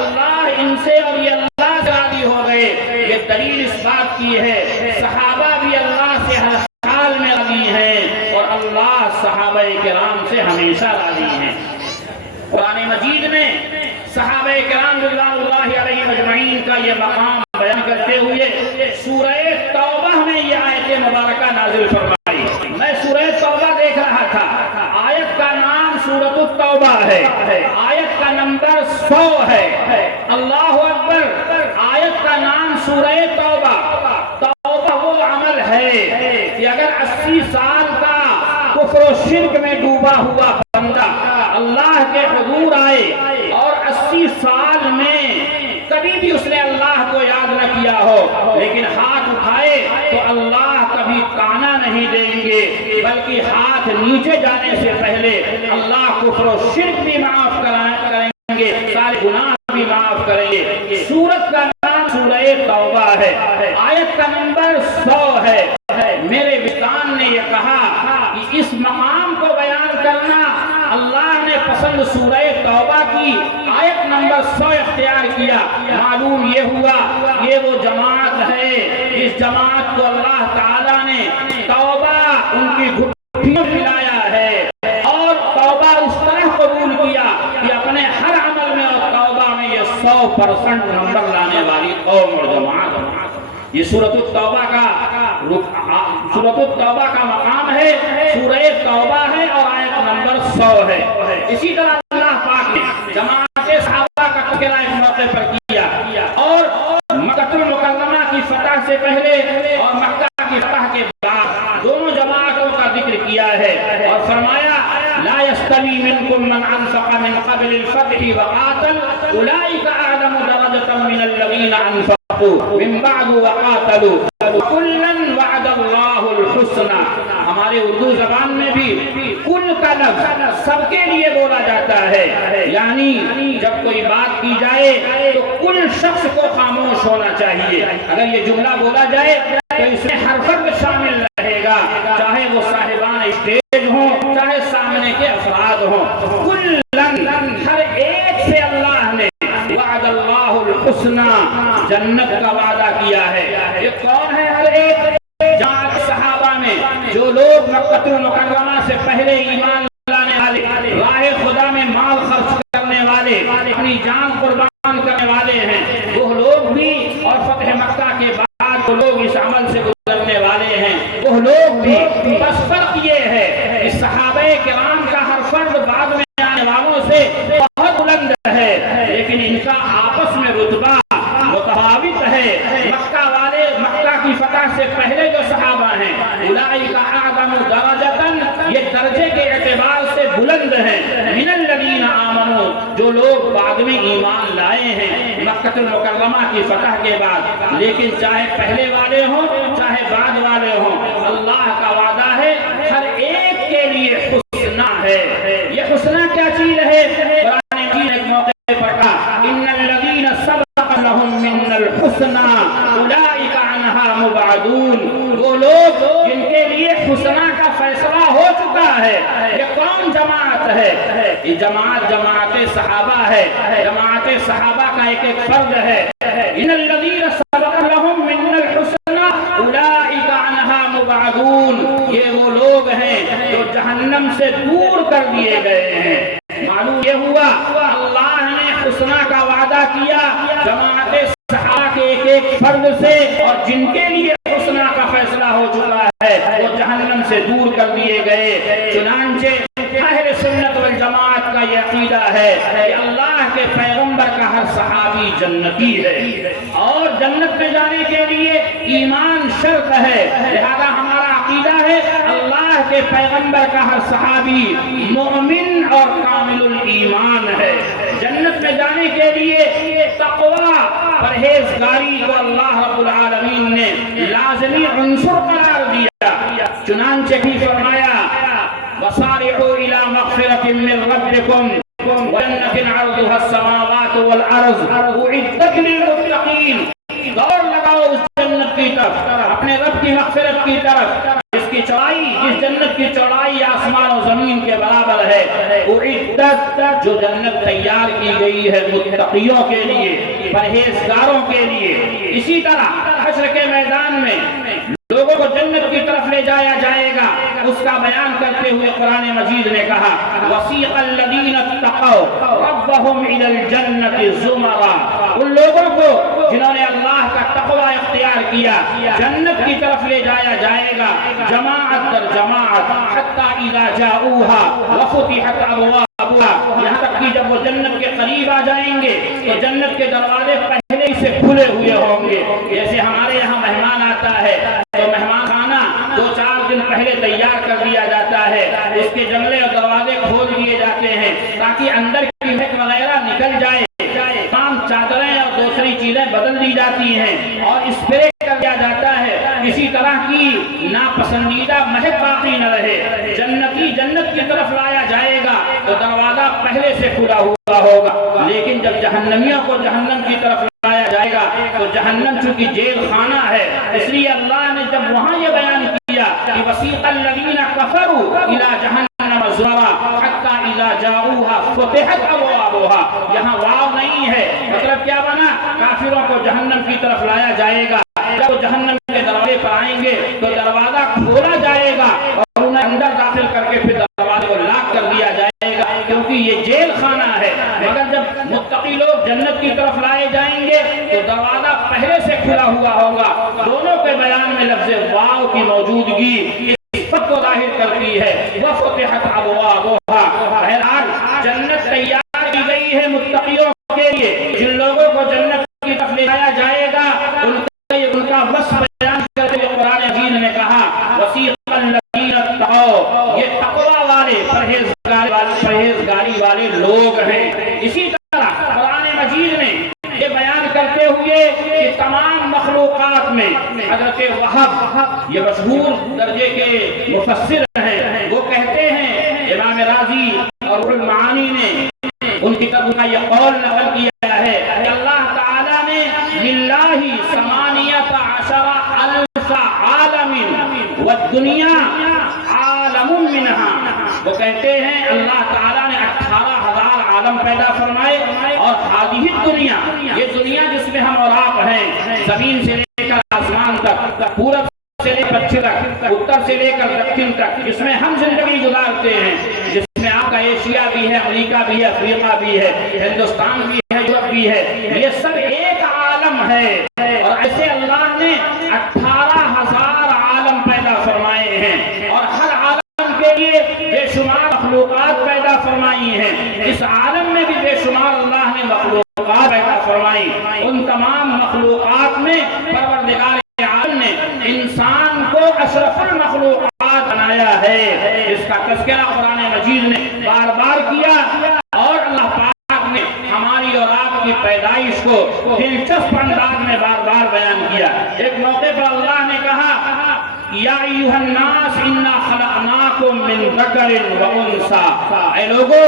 اللہ ان سے اور یہ اللہ سے راضی ہو گئے، یہ دلیل اس بات کی ہے صحابہ بھی اللہ سے ہر حال میں راضی ہیں اور اللہ صحابہ کرام سے ہمیشہ راضی ہیں۔ قرآن مجید میں صحابہ کرام رضوان اللہ علیہم اجمعین کا یہ مقام بیان کرتے ہوئے سورہ توبہ میں یہ آیت مبارکہ نازل فرمائی۔ میں سورہ توبہ دیکھ رہا تھا، آیت کا نام سورۃ التوبہ ہے، آیت کا نمبر 100 ہے۔ اللہ اکبر! آیت کا نام سورہ توبہ۔ توبہ وہ عمل ہے کہ اگر 80 سال کا کفر و شرک میں ڈوبا ہوا بندہ اللہ کے حضور آئے اور 80 سال میں کبھی بھی اس نے اللہ کو یاد نہ کیا ہو، لیکن ہاتھ اٹھائے تو اللہ کبھی تانا نہیں دیں گے، بلکہ ہاتھ نیچے جانے سے پہلے اللہ کفر و شرک بھی معاف کریں گے، سارے گناہ بھی معاف کریں گے۔ سورت کا نام سورہ توبہ ہے، آیت کا نمبر 100 ہے۔ میرے وزان نے یہ کہا کہ اس مقام کو بیان کرنا اللہ نے پسند سورہ توبہ کی آیت نمبر 100 اختیار کیا۔ معلوم یہ ہوا یہ وہ جماعت ہے اس جماعت کو اللہ تعالیٰ نے توبہ ان کی گھٹنوں میں ملایا ہے اور توبہ اس طرح قبول کیا کہ اپنے ہر عمل میں اور توبہ میں یہ 100% نمبر لانے والی قوم اور جماعت۔ یہ سورۃ التوبہ کا مقام ہے، سورہ توبہ ہے اور آیت نمبر 100 ہے۔ اسی طرح اللہ پاک نے جماعت صحابہ کا تذکرہ اس موقع پر کیا اور مکہ المکرمہ کی فتح سے پہلے اور مکہ کی فتح کے بعد دونوں جماعتوں کا ذکر کیا ہے اور فرمایا لا يستوي منكم من انفق من قبل الفتح وقاتل اولئك اعظم درجة من الذين انفقوا من بعد وقاتلوا كلا وعد الله الحسنى۔ ہمارے اردو زبان میں بھی کل کا لفظ سب کے لیے بولا جاتا ہے، یعنی جب کوئی بات کی جائے تو کل شخص کو خاموش ہونا چاہیے۔ اگر یہ جملہ بولا جائے تو اس میں ہر فرد شامل رہے گا، چاہے وہ صاحبان اسٹیج ہوں چاہے سامنے کے افراد ہوں، کلن ہر ایک سے اللہ نے وعد اللہ الحسنى جنت کا وعدہ کیا ہے۔ یہ کون ہے ہر ایک؟ جماعت صحابہ میں جو لوگ مکہ المکرمہ سے پہلے ایمان لانے والے، راہ خدا میں مال خرچ کرنے والے، اپنی جان قربان کرنے والے ہیں، وہ لوگ بھی، اور فتح مکہ کے بعد وہ لوگ اس عمل سے گزرنے والے ہیں، وہ لوگ بھی۔ بس فرق یہ ہے کہ صحابہ کرام کا ہر فرد بعد میں آنے والوں سے بہت بلند ہے، لیکن ان کا آپس میں رتبہ متفاوت ہے۔ مکہ والے، مکہ کی فتح سے پہلے جو صحابہ ہیں اولئک اعظم درجۃ، یہ درجے کے اعتبار سے بلند ہیں، من الذین آمنوا، جو لوگ بعد میں ایمان لائے ہیں مکہ المکرمہ کی فتح کے بعد۔ لیکن چاہے پہلے والے ہوں چاہے بعد والے ہوں، اللہ کا وعدہ ہے ہر ایک کے لیے حسنہ ہے۔ یہ حسنہ کیا چیز ہے؟ قرآن مجید ایک موقع پر کہا ان الذین سبق لهم من الحسنى اولئک عنها مبعدون، وہ لوگ جن کے لیے حسنہ کا فیصلہ ہو چکا ہے۔ یہ کون جماعت ہے؟ یہ جماعت صحابہ ہے، جماعت صحابہ کا ایک ایک فرد ہے۔ ان الذین سبق لهم من الحسنى اولئک عنها مبعدون، یہ وہ لوگ ہیں جو جہنم سے دور کر دیے گئے ہیں۔ معلوم یہ ہوا اللہ نے حسنہ کا وعدہ کیا جماعت صحابہ کے ایک ایک فرد سے، اور جن کے لیے حسنہ کا فیصلہ ہو چکا ہے وہ جہنم سے دور کر دیے گئے۔ آدمی جنتی ہے، اور جنت میں جانے کے لیے ایمان شرط ہے، لہذا ہمارا عقیدہ ہے اللہ کے پیغمبر کا ہر صحابی مومن اور کامل الایمان ہے۔ جنت میں جانے کے لیے تقوی پرہیزگاری کو اللہ رب العالمین نے لازمی عنصر قرار دیا، چنانچہ بھی فرمایا وَسَارِعُوا إِلَى مَغْفِرَةٍ مِّن رَّبِّكُمْ وَجَنَّةٍ عَرْضُهَا السَّمَاوَاتُ وَالْأَرْضُ أُعِدَّتْ لِلْمُتَّقِينَ۔ دوڑ لگاؤ اس جنت کی طرف، اپنے رب کی مغفرت کی طرف، جس کی چوڑائی، جس جنت کی چوڑائی آسمان و زمین کے برابر ہے۔ اعدت، جو جنت تیار کی گئی ہے متقیوں کے لیے، پرہیزگاروں کے لیے۔ اسی طرح حشر کے میدان میں لوگوں کو جنت کی طرف لے جایا جائے گا، اس کا بیان کرتے ہوئے قرآن مجید نے کہا وَسِيقَ الَّذِينَ اتَّقَوْا رَبَّهُمْ إِلَى الْجَنَّةِ زُمَرًا، ان لوگوں کو جنہوں نے اللہ کا تقوی اختیار کیا جنت کی طرف لے جایا جائے گا، جماعت در جماعت، حَتَّى إِذَا جَاءُوهَا وَفُتِحَتْ أَبْوَابُهَا، یہاں تک کہ جب وہ جنت کے قریب آ جائیں گے تو جنت کے دروازے پہلے ہی سے کھلے ہوئے ہوں گے۔ جیسے ہمارے یہاں مہمان آتا ہے تو مہمان خانہ 2-4 دن پہلے تیار کر دیا جاتا ہے، اس کے جنگلے اور دروازے کھول دیے جاتے ہیں تاکہ اندر کی مہک وغیرہ نکل جائے، تمام چادریں اور دوسری چیزیں بدل دی جاتی ہیں اور اسپرے کر دیا جاتا ہے، کسی طرح کی ناپسندیدہ مہک باقی نہ رہے۔ جنتی جنت کی طرف لایا جائے گا تو دروازہ پہلے سے کھلا ہوا ہوگا، لیکن جب جہنمیوں کو جہنم کی طرف لایا جائے گا تو جہنم چونکہ جیل خانہ ہے، اس لیے اللہ نے جب وہاں یہ بیان کیا کہ وَسِيقَ الَّذِينَ كَفَرُوا إِلَى جَهَنَّمَ زُمَرًا حَتَّى إِذَا جَاءُوهَا فُتِحَتْ أَبْوَابُهَا، یہاں واو نہیں ہے، مطلب کیا بنا؟ کافروں کو جہنم کی طرف لایا جائے گا، جب وہ جہنم کے دروازے پر آئیں گے تو دروازہ کھولا جائے گا اور انہیں اندر داخل کر کے پھر دروازے کو لاک کر دیا جائے گا، کیونکہ یہ جیل خانہ ہے۔ مگر جب متقی لوگ جنت کی طرف لائے جائیں گے تو دروازہ پہلے سے کھلا ہوا ہوگا۔ دونوں کے بیان میں لفظ واو کی موجودگی اس بات کو ظاہر کرتی ہے وَفُتِحَتْ أَبْوَابُهَا، بہرحال جنت تیار کی گئی ہے متقیوں کے لیے، جن لوگوں کو جنت کی طرف لے جایا جائے گا ان کا وصف بیان کرتے ہوئے قرآن مجید نے کہا وَسِيقَ الَّذِينَ اتَّقَوْا، یہ تقوی والے پرہیزگاری والے لوگ ہیں۔ اسی طرح قرآن مجید نے یہ بیان کرتے ہوئے کہ تمام مخلوقات میں حضرت وہب، یہ مشہور درجے کے مفسر ہیں، وہ کہتے ہیں، امام راضی اور روح المعانی نے ان کی طرف کا یہ قول نقل کیا ہے کہ اللہ تعالیٰ نے للہ 18,000 عالم والدنیا عالم منها، وہ کہتے ہیں اللہ تعالیٰ نے 18,000 عالم پیدا فرمائے اور ہادی دنیا، یہ دنیا جس میں ہم اور آپ ہیں، زمین سے لے کر آسمان تک، پورب سے لے کر پچھم تک، اتر سے لے کر دکن تک، جس میں ہم زندگی گزارتے ہیں، جس میں آپ کا ایشیا بھی ہے، امریکہ بھی ہے، افریقہ بھی ہے، ہندوستان بھی ہے، یورپ بھی ہے، یہ سب ایک عالم ہے۔ اور ایسے اللہ نے 18,000 عالم پیدا فرمائے ہیں اور ہر عالم کے لیے بے شمار مخلوقات پیدا فرمائی ہیں۔ اس عالم میں بھی بے شمار اللہ نے مخلوقات پیدا فرمائی، ان تمام مخلوقات میں پروردگار عالم نے انسان کو اشرف المخلوقات بنایا ہے۔ اس کا تذکرہ قرآن مجید نے بار بار کیا اور اللہ پاک نے ہماری اور آپ کی پیدائش کو دلچسپ انداز میں بار بار بیان کیا۔ ایک موقع پر اللہ نے کہا یا ایھا الناس انا خلقناکم من ذکر و انثی، اے لوگو،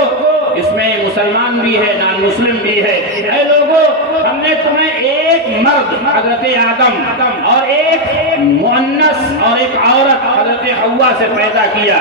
اس میں مسلمان بھی ہے، نان مسلم بھی ہے، اے لوگو ہم نے تمہیں ایک مرد حضرت آدم اور ایک مؤنث اور ایک عورت حضرت حوا سے پیدا کیا،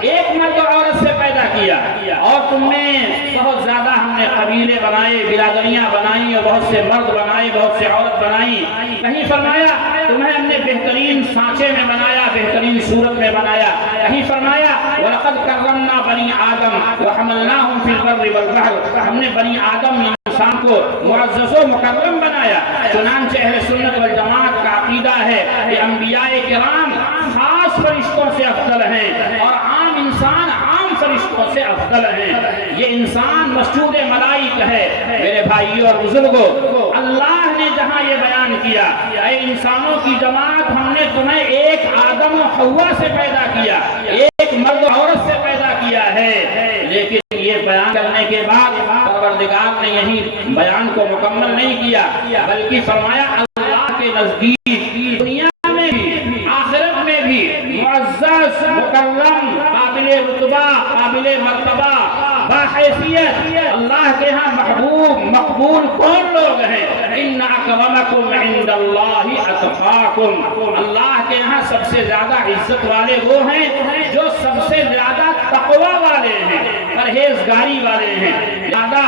ایک مرد اور عورت سے پیدا کیا، اور تم میں بہت زیادہ ہم نے قبیلے بنائے، برادریاں بنائیں اور بہت سے مرد بنائے، بہت سے عورت بنائیں۔ کہیں فرمایا تمہیں ہم نے بہترین سانچے میں بنایا، بہترین صورت میں بنایا، کہیں فرمایا وَلَقَدْ كَرَّمْنَا بَنِي آدَمَ وَحَمَلْنَاهُمْ فِي الْبَرِّ وَالْبَحْرِ، ہم نے بنی آدم انسان کو معزز و مکرم بنایا۔ چنانچہ اہل سنت والجماعت کا عقیدہ ہے کہ انبیاء کرام خاص فرشتوں سے افضل ہیں اور عام انسان عام فرشتوں سے افضل ہیں۔ یہ انسان مسجود ملائک ہے۔ میرے بھائیوں اور بزرگوں، یہ بیان کیا اے انسانوں کی جماعت ہم نے تمہیں ایک آدم و حوا سے پیدا کیا ایک مرد و عورت سے پیدا کیا ہے لیکن یہ بیان کرنے کے بعد پروردگار نے یہی بیان کو مکمل نہیں کیا بلکہ فرمایا اللہ کے نزدیک دنیا میں بھی آخرت میں بھی معزز مکرم قابل رتبہ قابل مرتبہ باحیثیت اللہ کے ہاں محبوب مقبول کون لوگ ہیں ان اکرمکم عند اللہ اتقاکم اللہ کے ہاں سب سے زیادہ عزت والے وہ ہیں جو سب سے زیادہ تقوی والے ہیں پرہیزگاری والے ہیں لہذا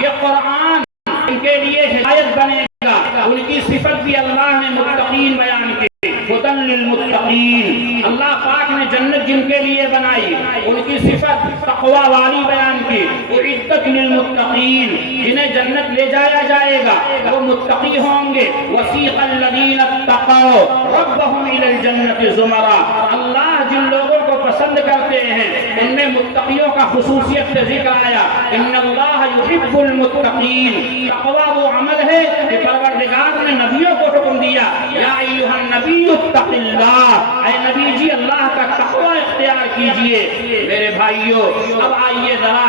یہ قرآن ان کے لیے ہدایت بنے گا ان کی صفت بھی اللہ نے متقین بیان کی ہدی للمتقین اللہ پاک نے جنت جن کے لیے بنائی ان کی صفت تقوی والی بیان کی اعدت للمتقین جنہیں جنت لے جایا جائے گا وہ متقی ہوں گے وسیق الذین اتقوا ربهم الى الجنة زمرا اللہ جن لوگوں کو پسند کرتے ہیں ان میں متقیوں کا خصوصیت سے ذکر آیا ان اللہ یحب المتقین تقوی وہ عمل ہے کہ پروردگار نے نبیوں کو حکم دیا یا ایھا النبی اتق اللہ اے نبی جی اللہ کا تقوی اختیار کیجئے میرے بھائیوں اب آئیے ذرا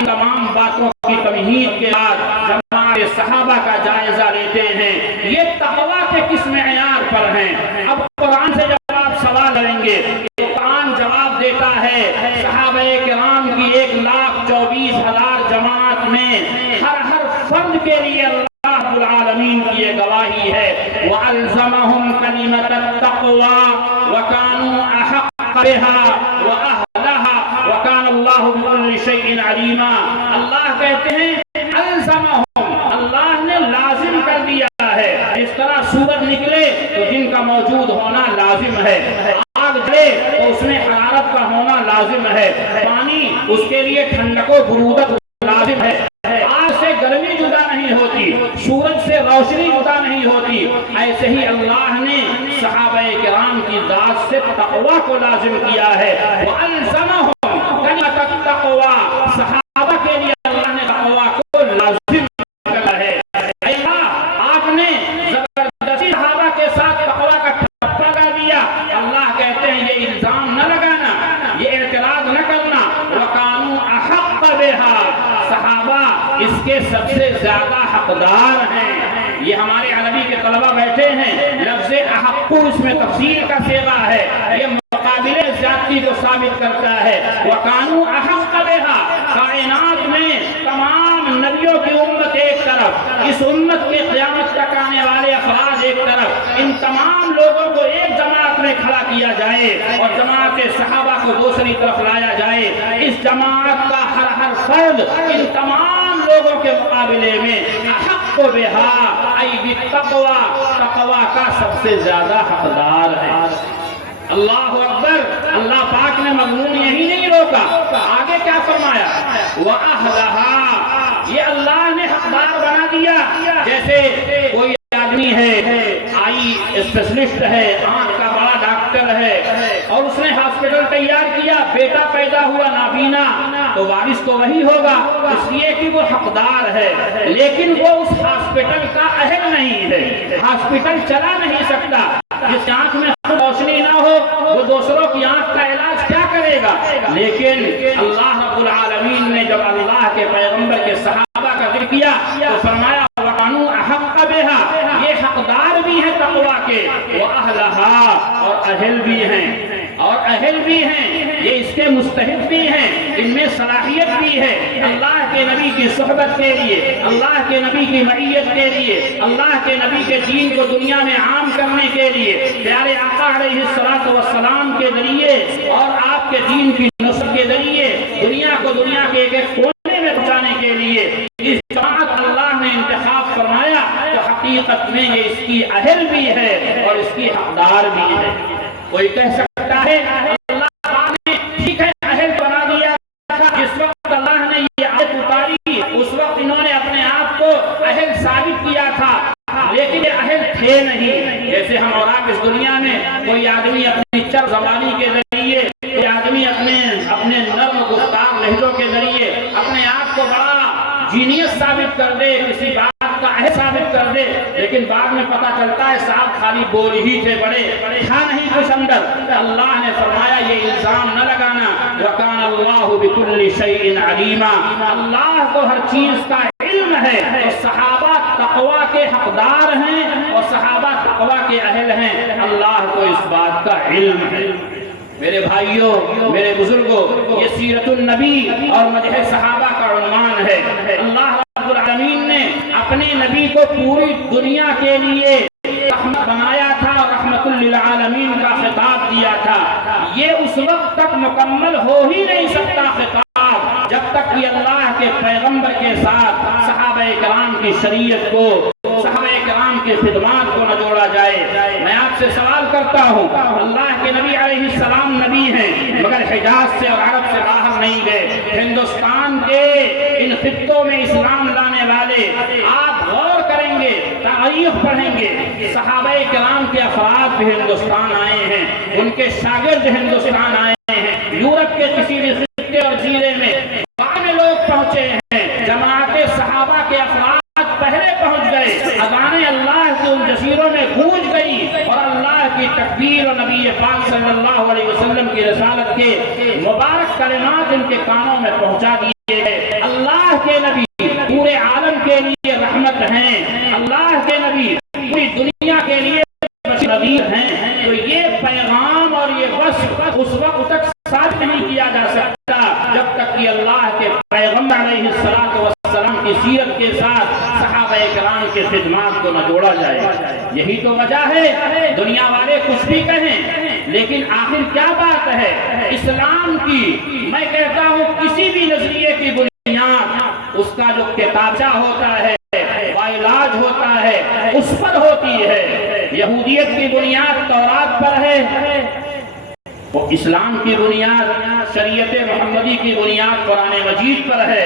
تمام باتوں کی تمہید کے بعد جماعت صحابہ کا جائزہ لیتے ہیں یہ تقوی کے کس معیار پر ہیں اب قرآن سے جب آپ سوال کریں گے قرآن جواب دیتا ہے صحابہ کرام کی 1,24,000 جماعت میں ہر فرد کے لیے اللہ رب العالمین کی یہ گواہی ہے وَأَلْزَمَهُمْ كَلِمَةَ التَّقْوَى وَكَانُوا أَحَقَّ بِهَا وَأَهْلَهَا وَكَانَ اللَّهُ بِكُلِّ شَيْءٍ عَلِيمًا اللہ کہتے ہیں الزمہم اللہ نے لازم کر دیا ہے اس طرح سورج نکلے تو جن کا موجود ہونا لازم ہے آگ جلے تو اس میں حرارت کا ہونا لازم ہے پانی اس کے لیے ٹھنڈک و برودت لازم ہے آگ سے گرمی جدا نہیں ہوتی سورج سے روشنی جدا نہیں ہوتی ایسے ہی اللہ نے صحابہ کرام کی ذات سے تقوی کو لازم کیا ہے وَأَلْزَمَهُمْ كَلِمَةَ التَّقْوَى صحابہ کے لیے اللہ نے تقوی کو لازم کیا ہے آپ نے زبردستی صحابہ کے ساتھ تقوی کا ٹھپا لگا دیا اللہ کہتے ہیں یہ الزام نہ لگانا یہ اعتراض نہ کرنا وَكَانُوا أَحَقَّ بِهَا صحابہ اس کے سب سے زیادہ حقدار ہیں یہ ہمارے عربی کے طلبہ بیٹھے ہیں لفظ احق اس میں تفصیل کا صیغہ ہے یہ مقابلے زیادتی کو ثابت کرتا ہے وَكَانُوا أَحَقَّ بِهَا کائنات میں تمام نبیوں کی امت ایک طرف اس امت کے قیامت تک آنے والے افراد ایک طرف ان تمام لوگوں کو ایک جماعت میں کھڑا کیا جائے اور جماعت صحابہ کو دوسری طرف لایا جائے اس جماعت کا ہر فرد ان تمام لوگوں کے مقابلے میں حق بہا ای بالتقوی تقوی کا سب سے زیادہ حقدار ہے اللہ اکبر اللہ پاک نے مضمون یہی نہیں روکا آگے کیا فرمایا وَأَهْلَهَا یہ اللہ نے حقدار بنا دیا جیسے کوئی آدمی ہے آئی اسپیشلسٹ ہے آنکھ کا بڑا ڈاکٹر ہے اور اس نے ہاسپٹل تیار کیا بیٹا پیدا ہوا نابینا تو وارث تو وہی ہوگا اس لیے کہ وہ حقدار ہے لیکن وہ اس ہاسپٹل کا اہل نہیں ہے ہاسپٹل چلا نہیں سکتا جس آنکھ میں روشنی نہ ہو وہ دوسروں کی آنکھ کا علاج کیا کرے گا لیکن اللہ رب العالمین نے جب اللہ کے پیغمبر کے صحابہ کا ذکر کیا تو فرمایا وَكَانُوا أَحَقَّ بِهَا یہ حقدار بھی ہیں تقوی کے وَأَهْلَهَا اور اہل بھی ہیں یہ اس کے مستحق بھی ہیں ان میں صلاحیت بھی ہے اللہ کے نبی کی صحبت کے لیے اللہ کے نبی کی معیت کے لیے اللہ کے نبی کے دین کو دنیا میں عام کرنے کے لیے پیارے آقا علیہ الصلوۃ والسلام کے ذریعے اور آپ کے دین کی نصرت کے ذریعے دنیا کو دنیا کے ایک ایک کونے میں پہنچانے کے لیے اس جماعت اللہ نے انتخاب فرمایا تو حقیقت میں یہ اس کی اہل بھی ہے اور اس کی حقدار بھی ہے کوئی کہہ سکتا ہے اللہ پاک نے ٹھیک ہے اہل بنا دیا تھا جس وقت اللہ نے یہ آیت اتاری اس وقت انہوں نے اپنے آپ کو اہل ثابت کیا تھا لیکن یہ اہل تھے نہیں جیسے ہم اور آپ اس دنیا میں کوئی آدمی اپنی چر زبانی کے ذریعے کوئی آدمی اپنے نرم گفتار لہجوں کے ذریعے اپنے آپ کو بڑا جینیس ثابت کر دے کسی بات کا اہل ثابت کر دے لیکن بعد میں پتہ چلتا ہے صاحب خالی بول ہی تھے، بڑے تھا نہیں کچھ اندر۔ اللہ نے فرمایا یہ الزام نہ لگانا، وَكَانَ اللَّهُ بِكُلِّ شَيْءٍ عَلِيمًا، اللہ کو ہر چیز کا علم ہے، اور صحابہ تقوی کے حقدار ہیں اور صحابہ تقوی کے اہل ہیں، اللہ کو اس بات کا علم ہے۔ میرے بھائیوں، میرے بزرگوں، یہ سیرت النبی اور مدح صحابہ کا عنوان ہے۔ اللہ رب العالمین نے اپنے نبی کو پوری دنیا کے لیے رحمت بنایا تھا اور رحمت للعالمین کا خطاب دیا تھا۔ یہ اس وقت تک مکمل ہو ہی نہیں سکتا خطاب جب تک کہ اللہ کے پیغمبر کے ساتھ صحابہ کرام کی شریعت کو، صحابہ کرام کے خدمات کو نہ جوڑا جائے۔ میں آپ سے سوال کرتا ہوں، اللہ کے نبی علیہ السلام نبی ہیں مگر حجاز سے اور عرب سے باہر نہیں گئے، ہندوستان کے ان خطوں میں اسلام لانے والے، آپ غور کریں گے، تاریخ پڑھیں گے، صحابہ کرام کے افراد بھی ہندوستان آئے ہیں، ان کے شاگرد ہندوستان آئے ہیں، یورپ کے کسی بھی خطے اور جزیرے میں بعد میں لوگ پہنچے ہیں، جماعت صحابہ کے افراد پہلے پہنچ گئے، اذان اللہ کی ان جزیروں میں گونج گئی اور اللہ کی تکبیر اور نبی پاک صلی اللہ علیہ وسلم کی رسالت کے مبارک کلمات ان کے کانوں میں پہنچا دیے گئے۔ اللہ کے نبی پورے عالم کے لیے رحمت ہیں، اللہ کے نبی پوری دنیا کے لیے نذیر ہیں، تو یہ پیغام اور یہ وصف اس وقت تک ثابت نہیں کیا جا سکتا جب تک کہ اللہ کے پیغمبر علیہ السلام کی سیرت کے ساتھ صحابہ کرام کے خدمات کو نہ جوڑا جائے۔ یہی تو وجہ ہے، دنیا والے کچھ بھی کہیں لیکن آخر کیا بات ہے اسلام کی؟ میں کہتا ہوں کسی بھی نظریے کی بنیاد اس کا جو کتابچہ ہوتا ہے، علاج ہوتا ہے، اس پر ہوتی ہے۔ یہودیت کی بنیاد تورات پر ہے، وہ اسلام کی بنیاد شریعت محمدی کی بنیاد قرآن مجید پر ہے۔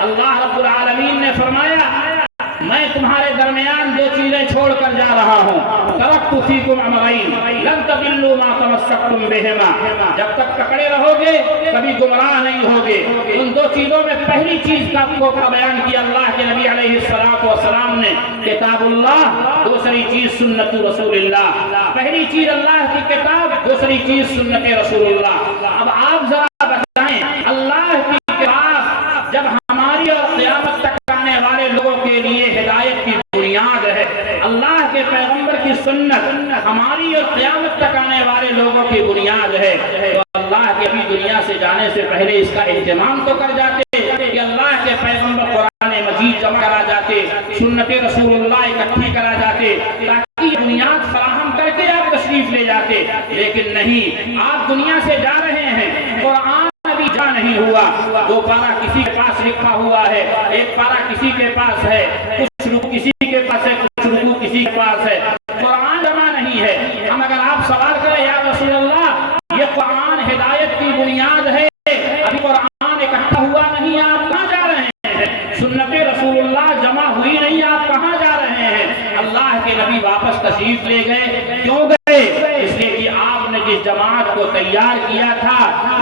اللہ رب العالمین نے فرمایا میں تمہارے درمیان دو چیزیں چھوڑ کر جا رہا ہوں، ترکت فیکم امرین لن تضلوا ما تمسکتم بہما، جب تک پکڑے رہو گے کبھی گمراہ نہیں ہوگے۔ ان دو چیزوں میں پہلی چیز کا بیان کیا اللہ کے نبی علیہ السلام نے، کتاب اللہ، دوسری چیز سنت رسول اللہ۔ پہلی چیز اللہ کی کتاب، دوسری چیز سنت رسول اللہ۔ اب آپ ذرا بتائیں، اللہ کی کتاب جب ہماری اور قیامت تک آنے والے لوگوں کے لیے ہدایت کی بنیاد ہے، اللہ کے پیغمبر کی سنت ہماری اور قیامت تک آنے والے لوگوں کی بنیاد ہے، تو اللہ کے بھی دنیا سے جانے سے پہلے اس کا اہتمام تو کر جاتے کہ اللہ کے پیغمبر قرآن مجید جمع کرا جاتے، سنت رسول اللہ اکٹھی کرا جاتے، تاکہ یہ بنیاد فراہم کر کے آپ تشریف لے جاتے۔ لیکن نہیں، آپ دنیا سے جا رہے ہیں، قرآن ابھی جا نہیں ہوا، دو پارہ کسی کے پاس لکھا ہوا ہے، ایک پارہ کسی کے پاس ہے، کچھ رکوع کسی کے پاس ہے، کچھ رکوع کسی کے پاس ہے، قرآن جمع نہیں ہے۔ ہم اگر آپ سوال کریں یا رسول اللہ یہ قرآن ہدایت کی بنیاد ہے، ابھی قرآن اکٹھا ہوا نہیں، آپ کہاں جا رہے ہیں؟ سنت رسول اللہ جمع ہوئی نہیں، آپ کہاں جا رہے ہیں؟ اللہ کے نبی واپس تشریف لے گئے، کیوں گئے؟ اس لیے کہ آپ نے جس جماعت کو تیار کیا تھا،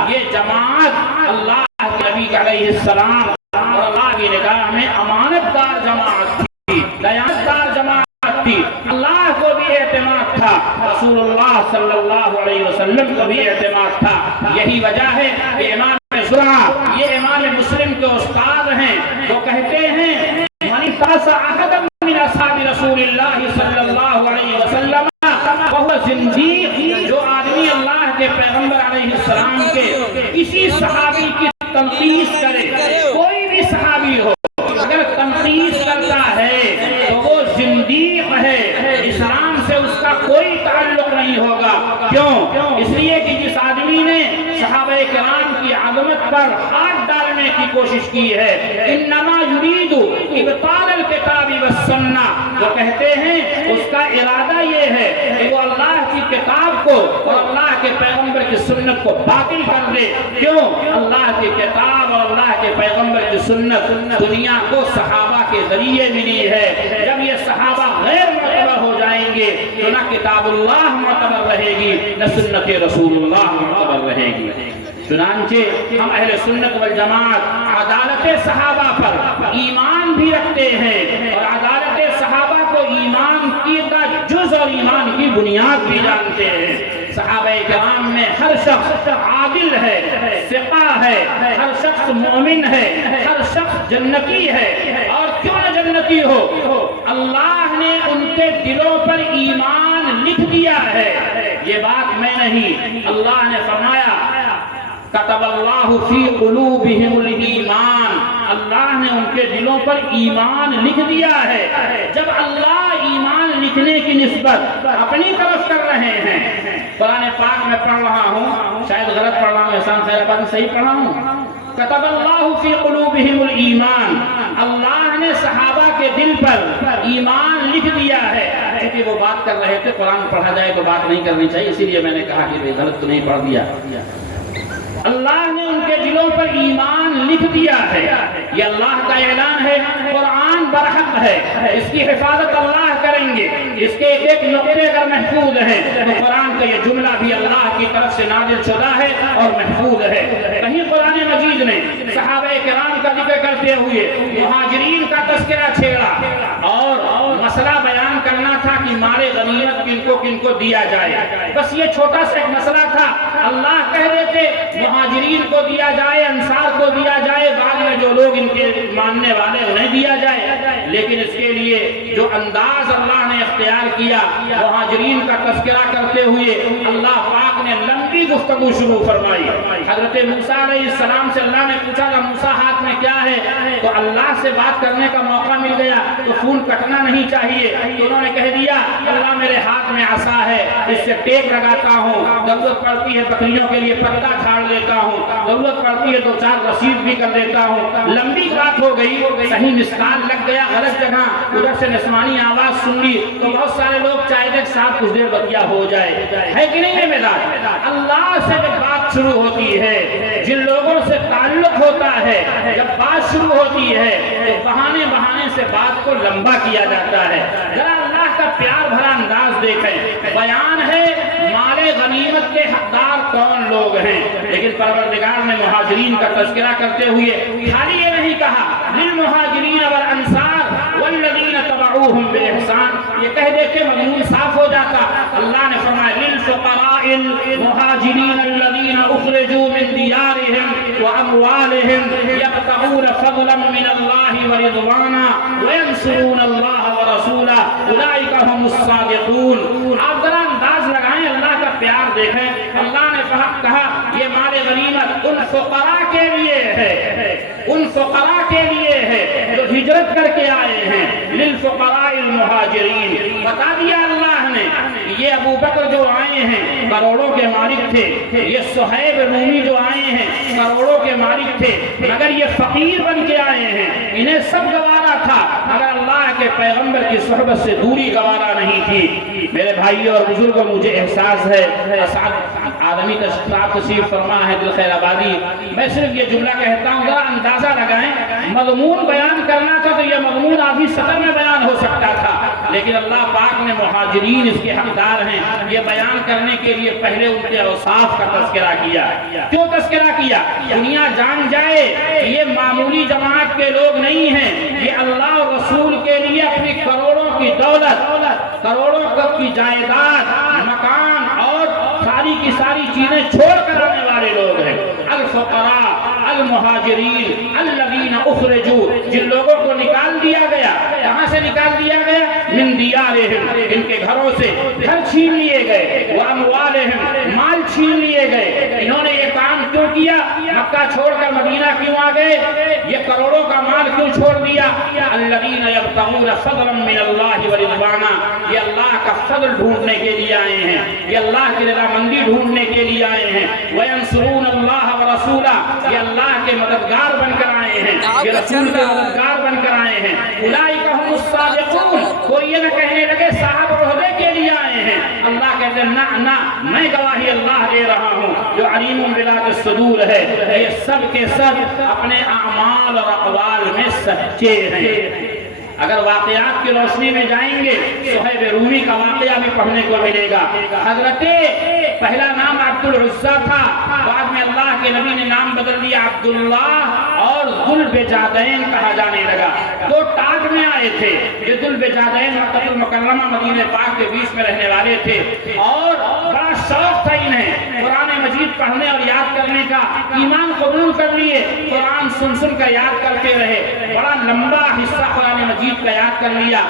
یہ جماعت اللہ کے نبی علیہ السلام اور اللہ کی نگاہ میں امانت دار جماعت تھی، دیانتدار جماعت تھی۔ اللہ کو بھی اعتماد تھا، رسول اللہ صلی اللہ علیہ وسلم کو بھی اعتماد تھا۔ یہی وجہ ہے کہ امام زرع، یہ امام مسلم کے استاد ہیں، جو کہتے ہیں من تاس احد من اصحاب رسول اللہ صلی اللہ علیہ وسلم وہ زندیق، جو آدمی اللہ کے پیغمبر علیہ السلام کے کسی صحابی کی تنقیص کرے، کوئی بھی صحابی ہو اگر تنقیص کرتا ہے تو وہ زندیق ہے، اسلام سے اس کا کوئی تعلق نہیں ہوگا۔ کیوں؟ اس لیے کہ جس آدمی نے صحابہ کرام کی عظمت پر ہاتھ ڈالنے کی کوشش کی ہے، انما یرید ابطال الکتاب والسنہ، جو کہتے ہیں اس کا ارادہ یہ ہے کہ وہ اللہ کی کتاب کو اور اللہ کے پیغمبر کی سنت کو باطل کر دے۔ کیوں؟ اللہ کی کتاب اور اللہ کے پیغمبر کی سنت دنیا کو صحابہ کے ذریعے ملی ہے۔ جب یہ صحابہ غیر معتبر ہو جائیں گے تو نہ کتاب اللہ معتبر رہے گی، نہ سنت رسول اللہ معتبر رہے گی۔ چنانچہ ہم اہل سنت والجماعت عدالت صحابہ پر ایمان بھی رکھتے ہیں، اور عدالت صحابہ کو ایمان اور ایمان کی بنیاد بھی جانتے ہیں۔ صحابہ کرام میں ہر شخص عادل ہے، ثقہ ہے، ہر شخص مومن ہے، ہر شخص جنتی ہے۔ اور کیوں نہ جنتی ہو، اللہ نے ان کے دلوں پر ایمان لکھ دیا ہے۔ یہ بات میں نہیں، اللہ نے فرمایا کتب اللہ فی قلوبہم الایمان، اللہ نے ان کے دلوں پر ایمان لکھ دیا ہے۔ جب اللہ ایمان لکھنے کی نسبت اپنی طرف کر رہے ہیں، قرآن پاک میں پڑھ رہا ہوں، شاید غلط پڑھ رہا ہوں، احسان خیر آباد میں صحیح پڑھا ہوں، کتب اللہ فی قلوبہم الایمان، اللہ نے صحابہ کے دل پر ایمان لکھ دیا ہے۔ کیونکہ وہ بات کر رہے تھے قرآن پڑھا جائے تو بات نہیں کرنی چاہیے، اسی لیے میں نے کہا کہ غلط تو نہیں پڑھ دیا۔ اللہ نے ان کے دلوں پر ایمان لکھ دیا ہے، یہ اللہ کا اعلان ہے۔ قرآن برحق ہے، اس کی حفاظت اللہ کریں گے، اس کے ایک ایک نقطے اگر محفوظ ہیں تو قرآن کا یہ جملہ بھی اللہ کی طرف سے نازل شدہ ہے اور محفوظ ہے۔ کہیں قرآن مجید نے صحابہ کرام کا ذکر کرتے ہوئے مہاجرین کا تذکرہ چھیڑا اور مسئلہ بیان کرنا تھا کہ مال غنیمت کن کو دیا جائے، بس یہ چھوٹا سا ایک مسئلہ تھا۔ اللہ کہہ دیتے مہاجرین کو دیا جائے، انصار کو دیا جائے، بعد میں جو لوگ ان کے ماننے والے انہیں دیا جائے، لیکن اس کے لیے جو انداز اللہ نے اختیار کیا مہاجرین کا تذکرہ کرتے ہوئے، اللہ پاک نے لمبی گفتگو شروع فرمائی۔ حضرت موسیٰ علیہ السلام سے اللہ نے پوچھا کہ موسیٰ ہاتھ میں کیا ہے، تو اللہ سے بات کرنے کا موقع مل گیا تو فون کٹنا نہیں چاہیے، تو انہوں نے کہہ دیا اللہ میرے ہاتھ میں عصا ہے، اس سے ٹیک لگاتا ہوں، ضرورت پڑتی ہے بکریوں کے لیے پتہ جھاڑ لیتا ہوں، ضرورت پڑتی ہے 2-4 رسید بھی کر لیتا ہوں۔ لمبی بات ہو گئی، کہیں مسکال لگ گیا غلط جگہ، ادھر سے نسوانی آواز سن لی تو بہت سارے لوگ چاہتے ہیں ساتھ کچھ دیر بتیا ہو جائے، ہے کہ نہیں ہے میدان؟ اللہ سے جب بات شروع ہوتی ہے، جن لوگوں سے تعلق ہوتا ہے، جب بات شروع ہوتی ہے تو بہانے سے بات کو لمبا کیا جاتا ہے۔ ذرا اللہ کا پیار بھرا انداز دیکھیں، بیان ہے مال غنیمت کے حقدار کون لوگ ہیں، لیکن پروردگار نے مہاجرین کا تذکرہ کرتے ہوئے خالی یہ نہیں کہا للمہاجرین والانصار والذین تبعوہم باحسان، یہ کہہ دے کہ مضمون صاف ہو جاتا۔ اللہ نے فرمایا للفقراء المہاجرین الذین اخرجوا من دیارہم واموالہم یبتغون فضلا من اللہ ورضوانا وینصرون اللہ ورسولہ اولئک هم الصادقون۔ آپ ذرا انداز لگائیں، اللہ کا پیار دیکھیں۔ اللہ نے کہا یہ مال غنیمت ان فقراء کے لیے ہے، ان فقراء کے لیے ہے جو ہجرت کر کے آئے ہیں، للفقراء المہاجرین۔ بتا دیا اللہ نے یہ ابو بکر جو آئے ہیں کروڑوں کے مالک تھے، یہ صہیب رومی جو آئے ہیں کروڑوں کے مالک تھے، مگر یہ فقیر بن کے آئے ہیں، انہیں سب گوارا تھا مگر اللہ کے پیغمبر کی صحبت سے دوری گوارا نہیں تھی۔ میرے بھائیوں اور بزرگوں، مجھے احساس ہے آدمی تشریف فرما ہے دل خیر آبادی، میں صرف یہ جملہ کہتا ہوں ذرا اندازہ لگائیں، مضمون بیان کرنا تھا تو یہ مضمون آدھی سطر میں بیان ہو سکتا تھا، لیکن اللہ پاک نے مہاجرین اس کے حقدار ہیں یہ بیان کرنے کے لیے پہلے ان کے اوصاف کا تذکرہ کیا۔ کیوں تذکرہ کیا؟ دنیا جان جائے یہ معمولی جماعت کے لوگ نہیں ہیں، یہ اللہ اور رسول کے لیے اپنی کروڑوں کی دولت، کروڑوں کی جائیداد، مکان اور ساری کی ساری چیزیں چھوڑ کر آنے والے لوگ ہیں۔ الفقراء المہاجرین الذین اخرجوا، جن لوگوں کو نکال دیا گیا، کہاں سے نکال دیا گیا؟ من دیارہم، ان کے گھروں سے گھر چھین لیے گئے، واموالہم، مال چھین لیے گئے۔ انہوں نے یہ کام کیوں کیا؟ مکہ چھوڑ کر مدینہ کیوں آ گئے؟ یہ کروڑوں کا مال کیوں چھوڑ دیا؟ الذین یبتغون فضلا من اللہ ورضوانا، یہ اللہ کا فضل ڈھونڈنے کے لیے آئے ہیں، یہ اللہ کی رضامندی ڈھونڈنے کے لیے آئے ہیں۔ وینصرون اللہ ورسولہ، یہ اللہ کے مددگار بن کر آئے ہیں، یہ رسول کے مددگار بن کر آئے ہیں۔ اولئک هم الصادقون، کوئی یہ نہ کہنے لگے صاحب عہدے کے لیے آئے ہیں، اللہ کہتے ہیں نہ، میں گواہی اللہ دے رہا ہوں جو علیم بذات الصدور ہے، یہ سب کے سب اپنے اعمال اور اقوال میں سچے ہیں۔ اگر واقعات کی روشنی میں جائیں گے صہیب رومی کا واقعہ بھی پڑھنے کو ملے گا. حضرت پہلا نام عبد العزہ تھا، بعد میں اللہ کے نبی نے نام بدل دیا عبداللہ اور ذوالبجادین کہا جانے لگا. دو ٹاٹ میں آئے تھے. یہ ذوالبجادین مکہ المکرمہ مدینہ پاک کے بیچ میں رہنے والے تھے اور بڑا شوق تھا انہیں قرآن مجید پڑھنے اور یاد کرنے کا. ایمان قبول کر لیے، قرآن سن کر یاد کرتے رہے، بڑا لمبا حصہ قرآن مجید کا یاد کر لیا.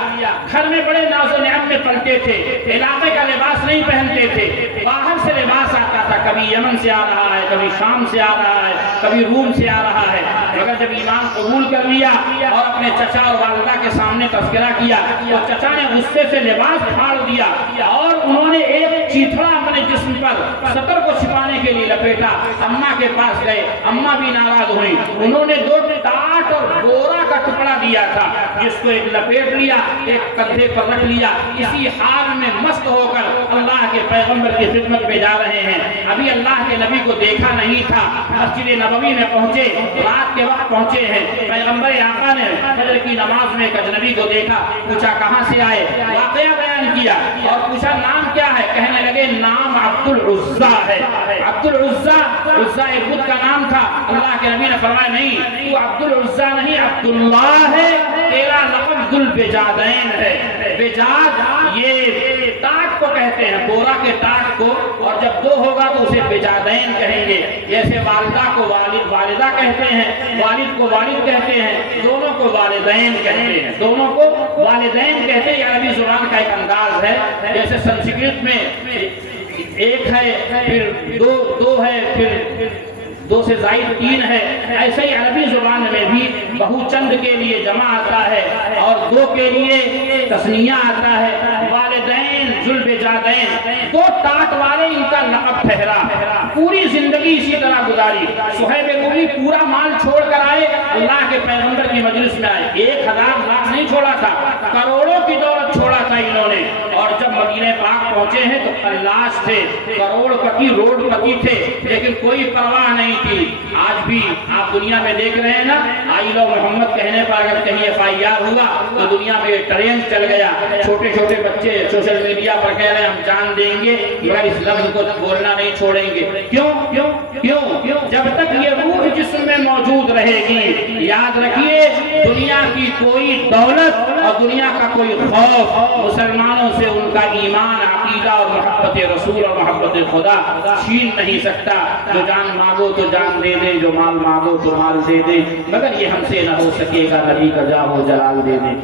گھر میں بڑے ناز و نعمت میں پلتے تھے، علاقے کا لباس نہیں پہنتے تھے، باہر سے لباس آتا تھا، کبھی یمن سے آ رہا ہے، کبھی شام سے آ رہا ہے، کبھی روم سے آ رہا ہے. مگر جب ایمان قبول کر لیا اور اپنے چچا اور والدہ کے سامنے تذکرہ کیا تو چچا نے غصے سے لباس پھاڑ دیا اور انہوں نے ایک چیتھڑا اپنے جسم پر سطر کو چھپانے کے لیے لپیٹا. اماں کے پاس گئے، اماں بھی ناراض ہوئی. انہوں نے 2 ٹاٹ اور بورا کا ٹکڑا دیا تھا جس کو ایک لپیٹ لیا، ایک کندھے پر رکھ لیا. اسی حال میں مست ہو کر اللہ کے پیغمبر کی خدمت میں جا رہے ہیں. ابھی اللہ کے نبی کو دیکھا نہیں تھا. مسجد نبوی میں پہنچے، رات کے وقت پہنچے ہیں. پیغمبر آقا نے فجر کی نماز میں ایک اجنبی کو دیکھا، پوچھا کہاں سے آئے، واقعہ بیان کیا اور پوچھا نام کیا ہے. کہنے لگے نام عبد العزہ ہے. عبد العزہ، عزہ ایک بت کا نام تھا. اللہ کے نبی نے فرمایا نہیں، تو عبد العزہ نہیں عبداللہ ہے، تیرا لقب ذوالبجادین ہے. بجاد یہ ٹاٹ کو کہتے ہیں، بورا کے ٹاٹ کو، اور جب 2 ہوگا تو اسے بجادین کہیں گے. جیسے والدہ کو والدہ کہتے ہیں، والد کو والد کہتے ہیں، دونوں کو والدین کہتے ہیں، دونوں کو والدین کہتے ہیں. یہ عربی زبان کا ایک انداز ہے. جیسے سنسکرت میں 1 ہے، پھر 2 ہے، پھر 2 سے زائد 3 ہے. ایسے ہی عربی زبان میں بھی بہو چند کے لیے جمع آتا ہے اور 2 کے لیے تثنیہ آتا ہے. والدین ذوالبجادین، 2 ٹاٹ والے ان کا لقب ٹھہرا. پوری زندگی اسی طرح گزاری. صہیب رومی پورا مال چھوڑ کر آئے، اللہ کے پیغمبر کی مجلس میں آئے. 1000 لاکھ نہیں چھوڑا تھا، کروڑوں کی دولت چھوڑا تھا انہوں نے. اور جب مدینہ پاک پہنچے ہیں تو قلاش تھے، کروڑ پتی، روڈ پتی تھے، لیکن کوئی پرواہ نہیں تھی. آج بھی آپ دنیا میں دیکھ رہے ہیں نا، آئی لو محمد کہنے پر اگر کہیں FIR ہوا تو دنیا میں ٹرینڈ چل گیا. چھوٹے چھوٹے بچے سوشل میڈیا پر کہہ رہے ہیں ہم جان دیں گے مگر اس لفظ کو بولنا نہیں چھوڑیں گے. کیوں کیوں کیوں؟ جب تک یہ روح جسم میں موجود رہے گی. یاد رکھیے دنیا کی کوئی دولت اور دنیا کا کوئی خوف مسلمانوں سے ان کا ایمان، عقیدہ اور محبت رسول اور محبت خدا چھین نہیں سکتا. جو جان مانگو تو جان دے دے، جو مال مانگو تو مال دے دے، مگر یہ ہم سے نہ ہو سکے گا نبی کا جاہ و جلال دے دے.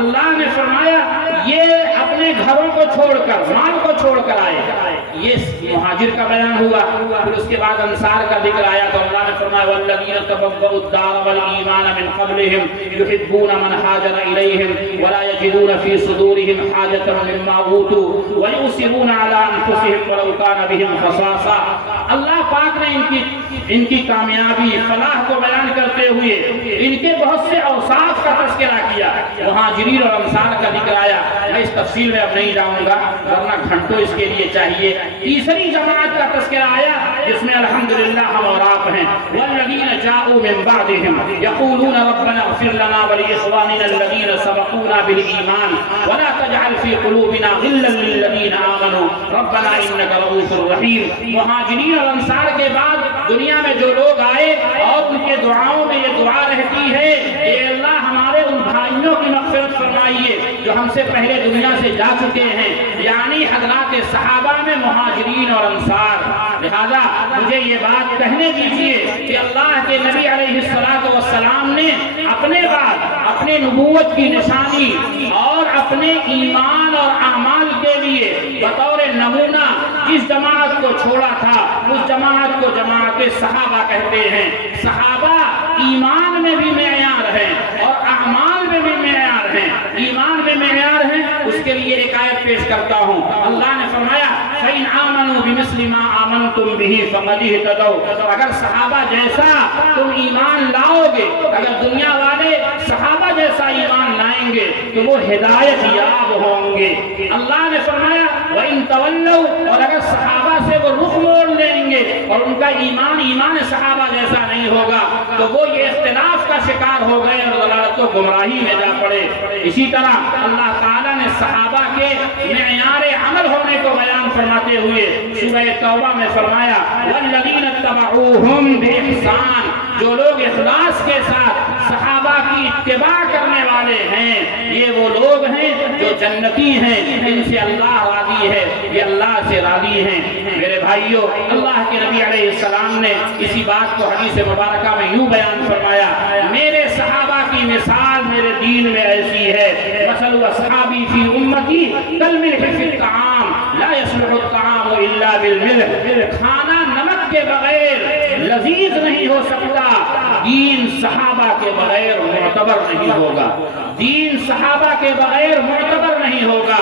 اللہ نے فرمایا یہ اپنے گھروں کو چھوڑ کر، مال کو چھوڑ کر آئے. یہ مہاجر کا بیان ہوا. پھر اس کے بعد انصار کا ذکر آیا تو اللہ نے فرمایا والذین تبوؤا الدار والایمان من قبلهم يحبون من هاجر الیہم ولا یجدون فی صدورهم حاجة مما اوتوا ویؤثرون علی انفسهم ولو کان بهم خصاصہ. اللہ پاک نے ان کی کامیابی، فلاح کو بیان کرتے ہوئے ان کے بہت سے اوصاف کا تذکرہ کیا. مہاجرین اور انصار کا ذکر آیا. میں اس تفصیل میں اب نہیں جاؤں گا ورنہ گھنٹوں اس کے لیے چاہیے. تیسری جماعت کا تذکرہ آیا جس میں الحمدللہ ہم اور آپ ہیں. والذین جاءوا من بعدهم یقولون ربنا اغفر لنا ولاخواننا الذین سبقونا بالایمان ولا تجعل في قلوبنا غلا للذین آمنوا ربنا انک رؤوف رحیم. مہاجرین اور انصار کے بعد دنیا میں جو لوگ آئے اور ان کے دعاؤں میں یہ دعا رہتی ہے کہ اللہ ہمارے ان بھائیوں کی مغفرت فرمائیے جو ہم سے پہلے دنیا سے جا چکے ہیں، یعنی حضرات صحابہ میں مہاجرین اور انصار. لہذا مجھے یہ بات کہنے دیجئے کہ اللہ کے نبی علیہ السلام نے اپنے بعد اپنے نبوت کی نشانی اور اپنے ایمان اور اعمال کے لیے بطور نمونہ جس جماعت کو چھوڑا تھا اس جماعت کو جماعت صحابہ کہتے ہیں. صحابہ ایمان میں بھی معیار ہیں اور اعمال میں بھی معیار ہیں. ایمان میں معیار ہیں، اس کے لیے ایک آیت پیش کرتا ہوں. اللہ نے فرمایا فَإِنْ آمَنُوا بِمِثْلِ مَا آمَنْتُمْ بِهِ فَقَدِ اهْتَدَوْا. اگر صحابہ جیسا تم ایمان لاؤ گے، اگر دنیا والے صحابہ جیسا ایمان لائیں گے تو وہ ہدایت یاب ہوں گے. اللہ نے فرمایا وَإِنْ تَوَلَّوْا، اور اگر صحابہ سے وہ رخ موڑ لیں گے گے اور ان کا ایمان ایمان صحابہ جیسا نہیں ہوگا تو وہ یہ اختلاف کا شکار ہو گئے اور ضلالت و گمراہی میں جا پڑے۔ اسی طرح اللہ تعالیٰ نے صحابہ کے معیار عمل ہونے کو بیان فرماتے ہوئے سورہ توبہ میں فرمایا والذین اتبعوہم بإحسان، جو لوگ اخلاص کے ساتھ صحابہ کی اتباع کرنے والے ہیں یہ وہ لوگ ہیں جو جنتی ہیں، ان سے اللہ راضی ہے، یہ اللہ سے راضی ہیں۔ میرے بھائیوں، اللہ کے نبی علیہ السلام نے اسی بات کو حدیث مبارکہ میں یوں بیان فرمایا، میرے صحابہ کی مثال میرے دین میں ایسی ہے، مثل اصحابی فی امتی کالملح فی الطعام لا یصلح الطعام الا بالملح، کھانا نمک کے بغیر لذیذ نہیں ہو سکتا، دین صحابہ کے بغیر معتبر نہیں ہوگا، دین صحابہ کے بغیر معتبر نہیں ہوگا۔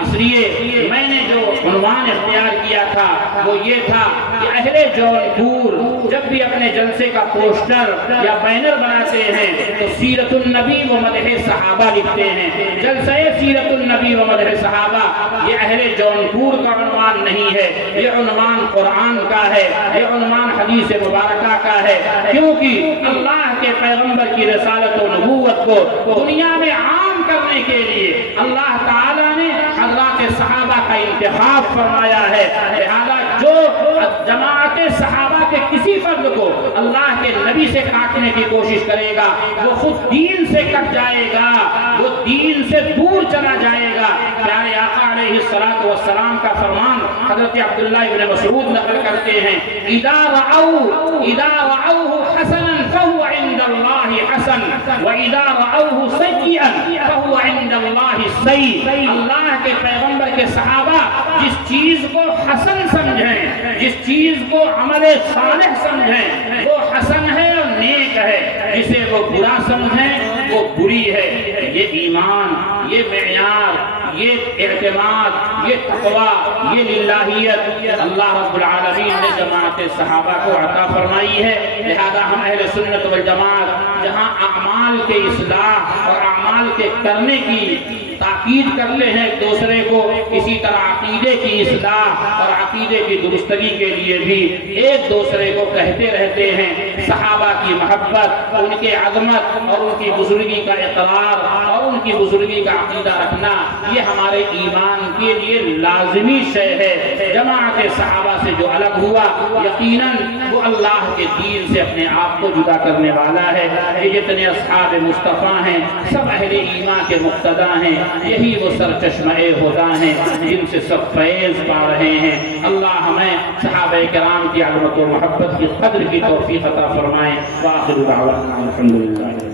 اس لیے میں نے جو عنوان اختیار کیا تھا وہ یہ تھا کہ اہل جونپور جب بھی اپنے جلسے کا پوسٹر یا بینر بناتے ہیں تو سیرت النبی و مدح صحابہ لکھتے ہیں۔ جلسہ سیرت النبی و مدح صحابہ یہ اہل جونپور کا عنوان نہیں ہے، یہ عنوان قرآن کا ہے، یہ عنوان حدیث مبارکہ کا ہے، کیونکہ اللہ کے پیغمبر کی رسالت و نبوت کو دنیا میں عام کرنے کے لیے اللہ تعالیٰ نے حضرات صحابہ کا انتخاب فرمایا ہے۔ لہذا جو جماعت صحابہ کے کسی فرد کو اللہ کے نبی سے کاٹنے کی کوشش کرے گا وہ خود دین سے کٹ جائے گا، وہ دین سے دور چلا جائے گا۔ پیارے آقا علیہ السلام کا فرمان حضرت عبداللہ ابن مسعود نقل کرتے ہیں، اذا رأوه حسنا فهو عند الله حسن واذا رأوه سيئا فهو عند الله سيء۔ اللہ کے پیغمبر کے صحابہ جس چیز کو حسن سمجھیں، جس چیز کو عمل صالح سمجھیں وہ حسن ہے اور نیک ہے، جسے وہ برا سمجھیں وہ بری ہے۔ یہ ایمان، یہ معیار، یہ اعتماد، یہ تقوی، یہ للہیت اللہ رب العالمین نے جماعت صحابہ کو عطا فرمائی ہے۔ لہذا ہم اہل سنت والجماعت جہاں اعمال کے اصلاح اور اعمال کے کرنے کی تاکید کرتے ہیں ایک دوسرے کو، اسی طرح عقیدے کی اصلاح اور عقیدے کی درستگی کے لیے بھی ایک دوسرے کو کہتے رہتے ہیں صحابہ کی محبت، ان کے عظمت اور ان کی بزرگی کا اقرار اور ان کی بزرگی کا عقیدہ رکھنا یہ ہمارے ایمان کے لیے لازمی شے ہے۔ جماعت صحابہ سے جو الگ ہوا یقیناً وہ اللہ کے دین سے اپنے آپ کو جدا کرنے والا ہے۔ یہ جتنے اصحاب مصطفیٰ ہیں سب اہل ایمان کے مقتدا ہیں، یہی وہ سرچشمہ ہدیٰ ہیں جن سے سب فیض پا رہے ہیں۔ اللہ ہمیں صحابہ کرام کی عظمت و محبت کی قدر کی توفیق عطا فرمائے۔ وآخر دعوانا الحمدللہ۔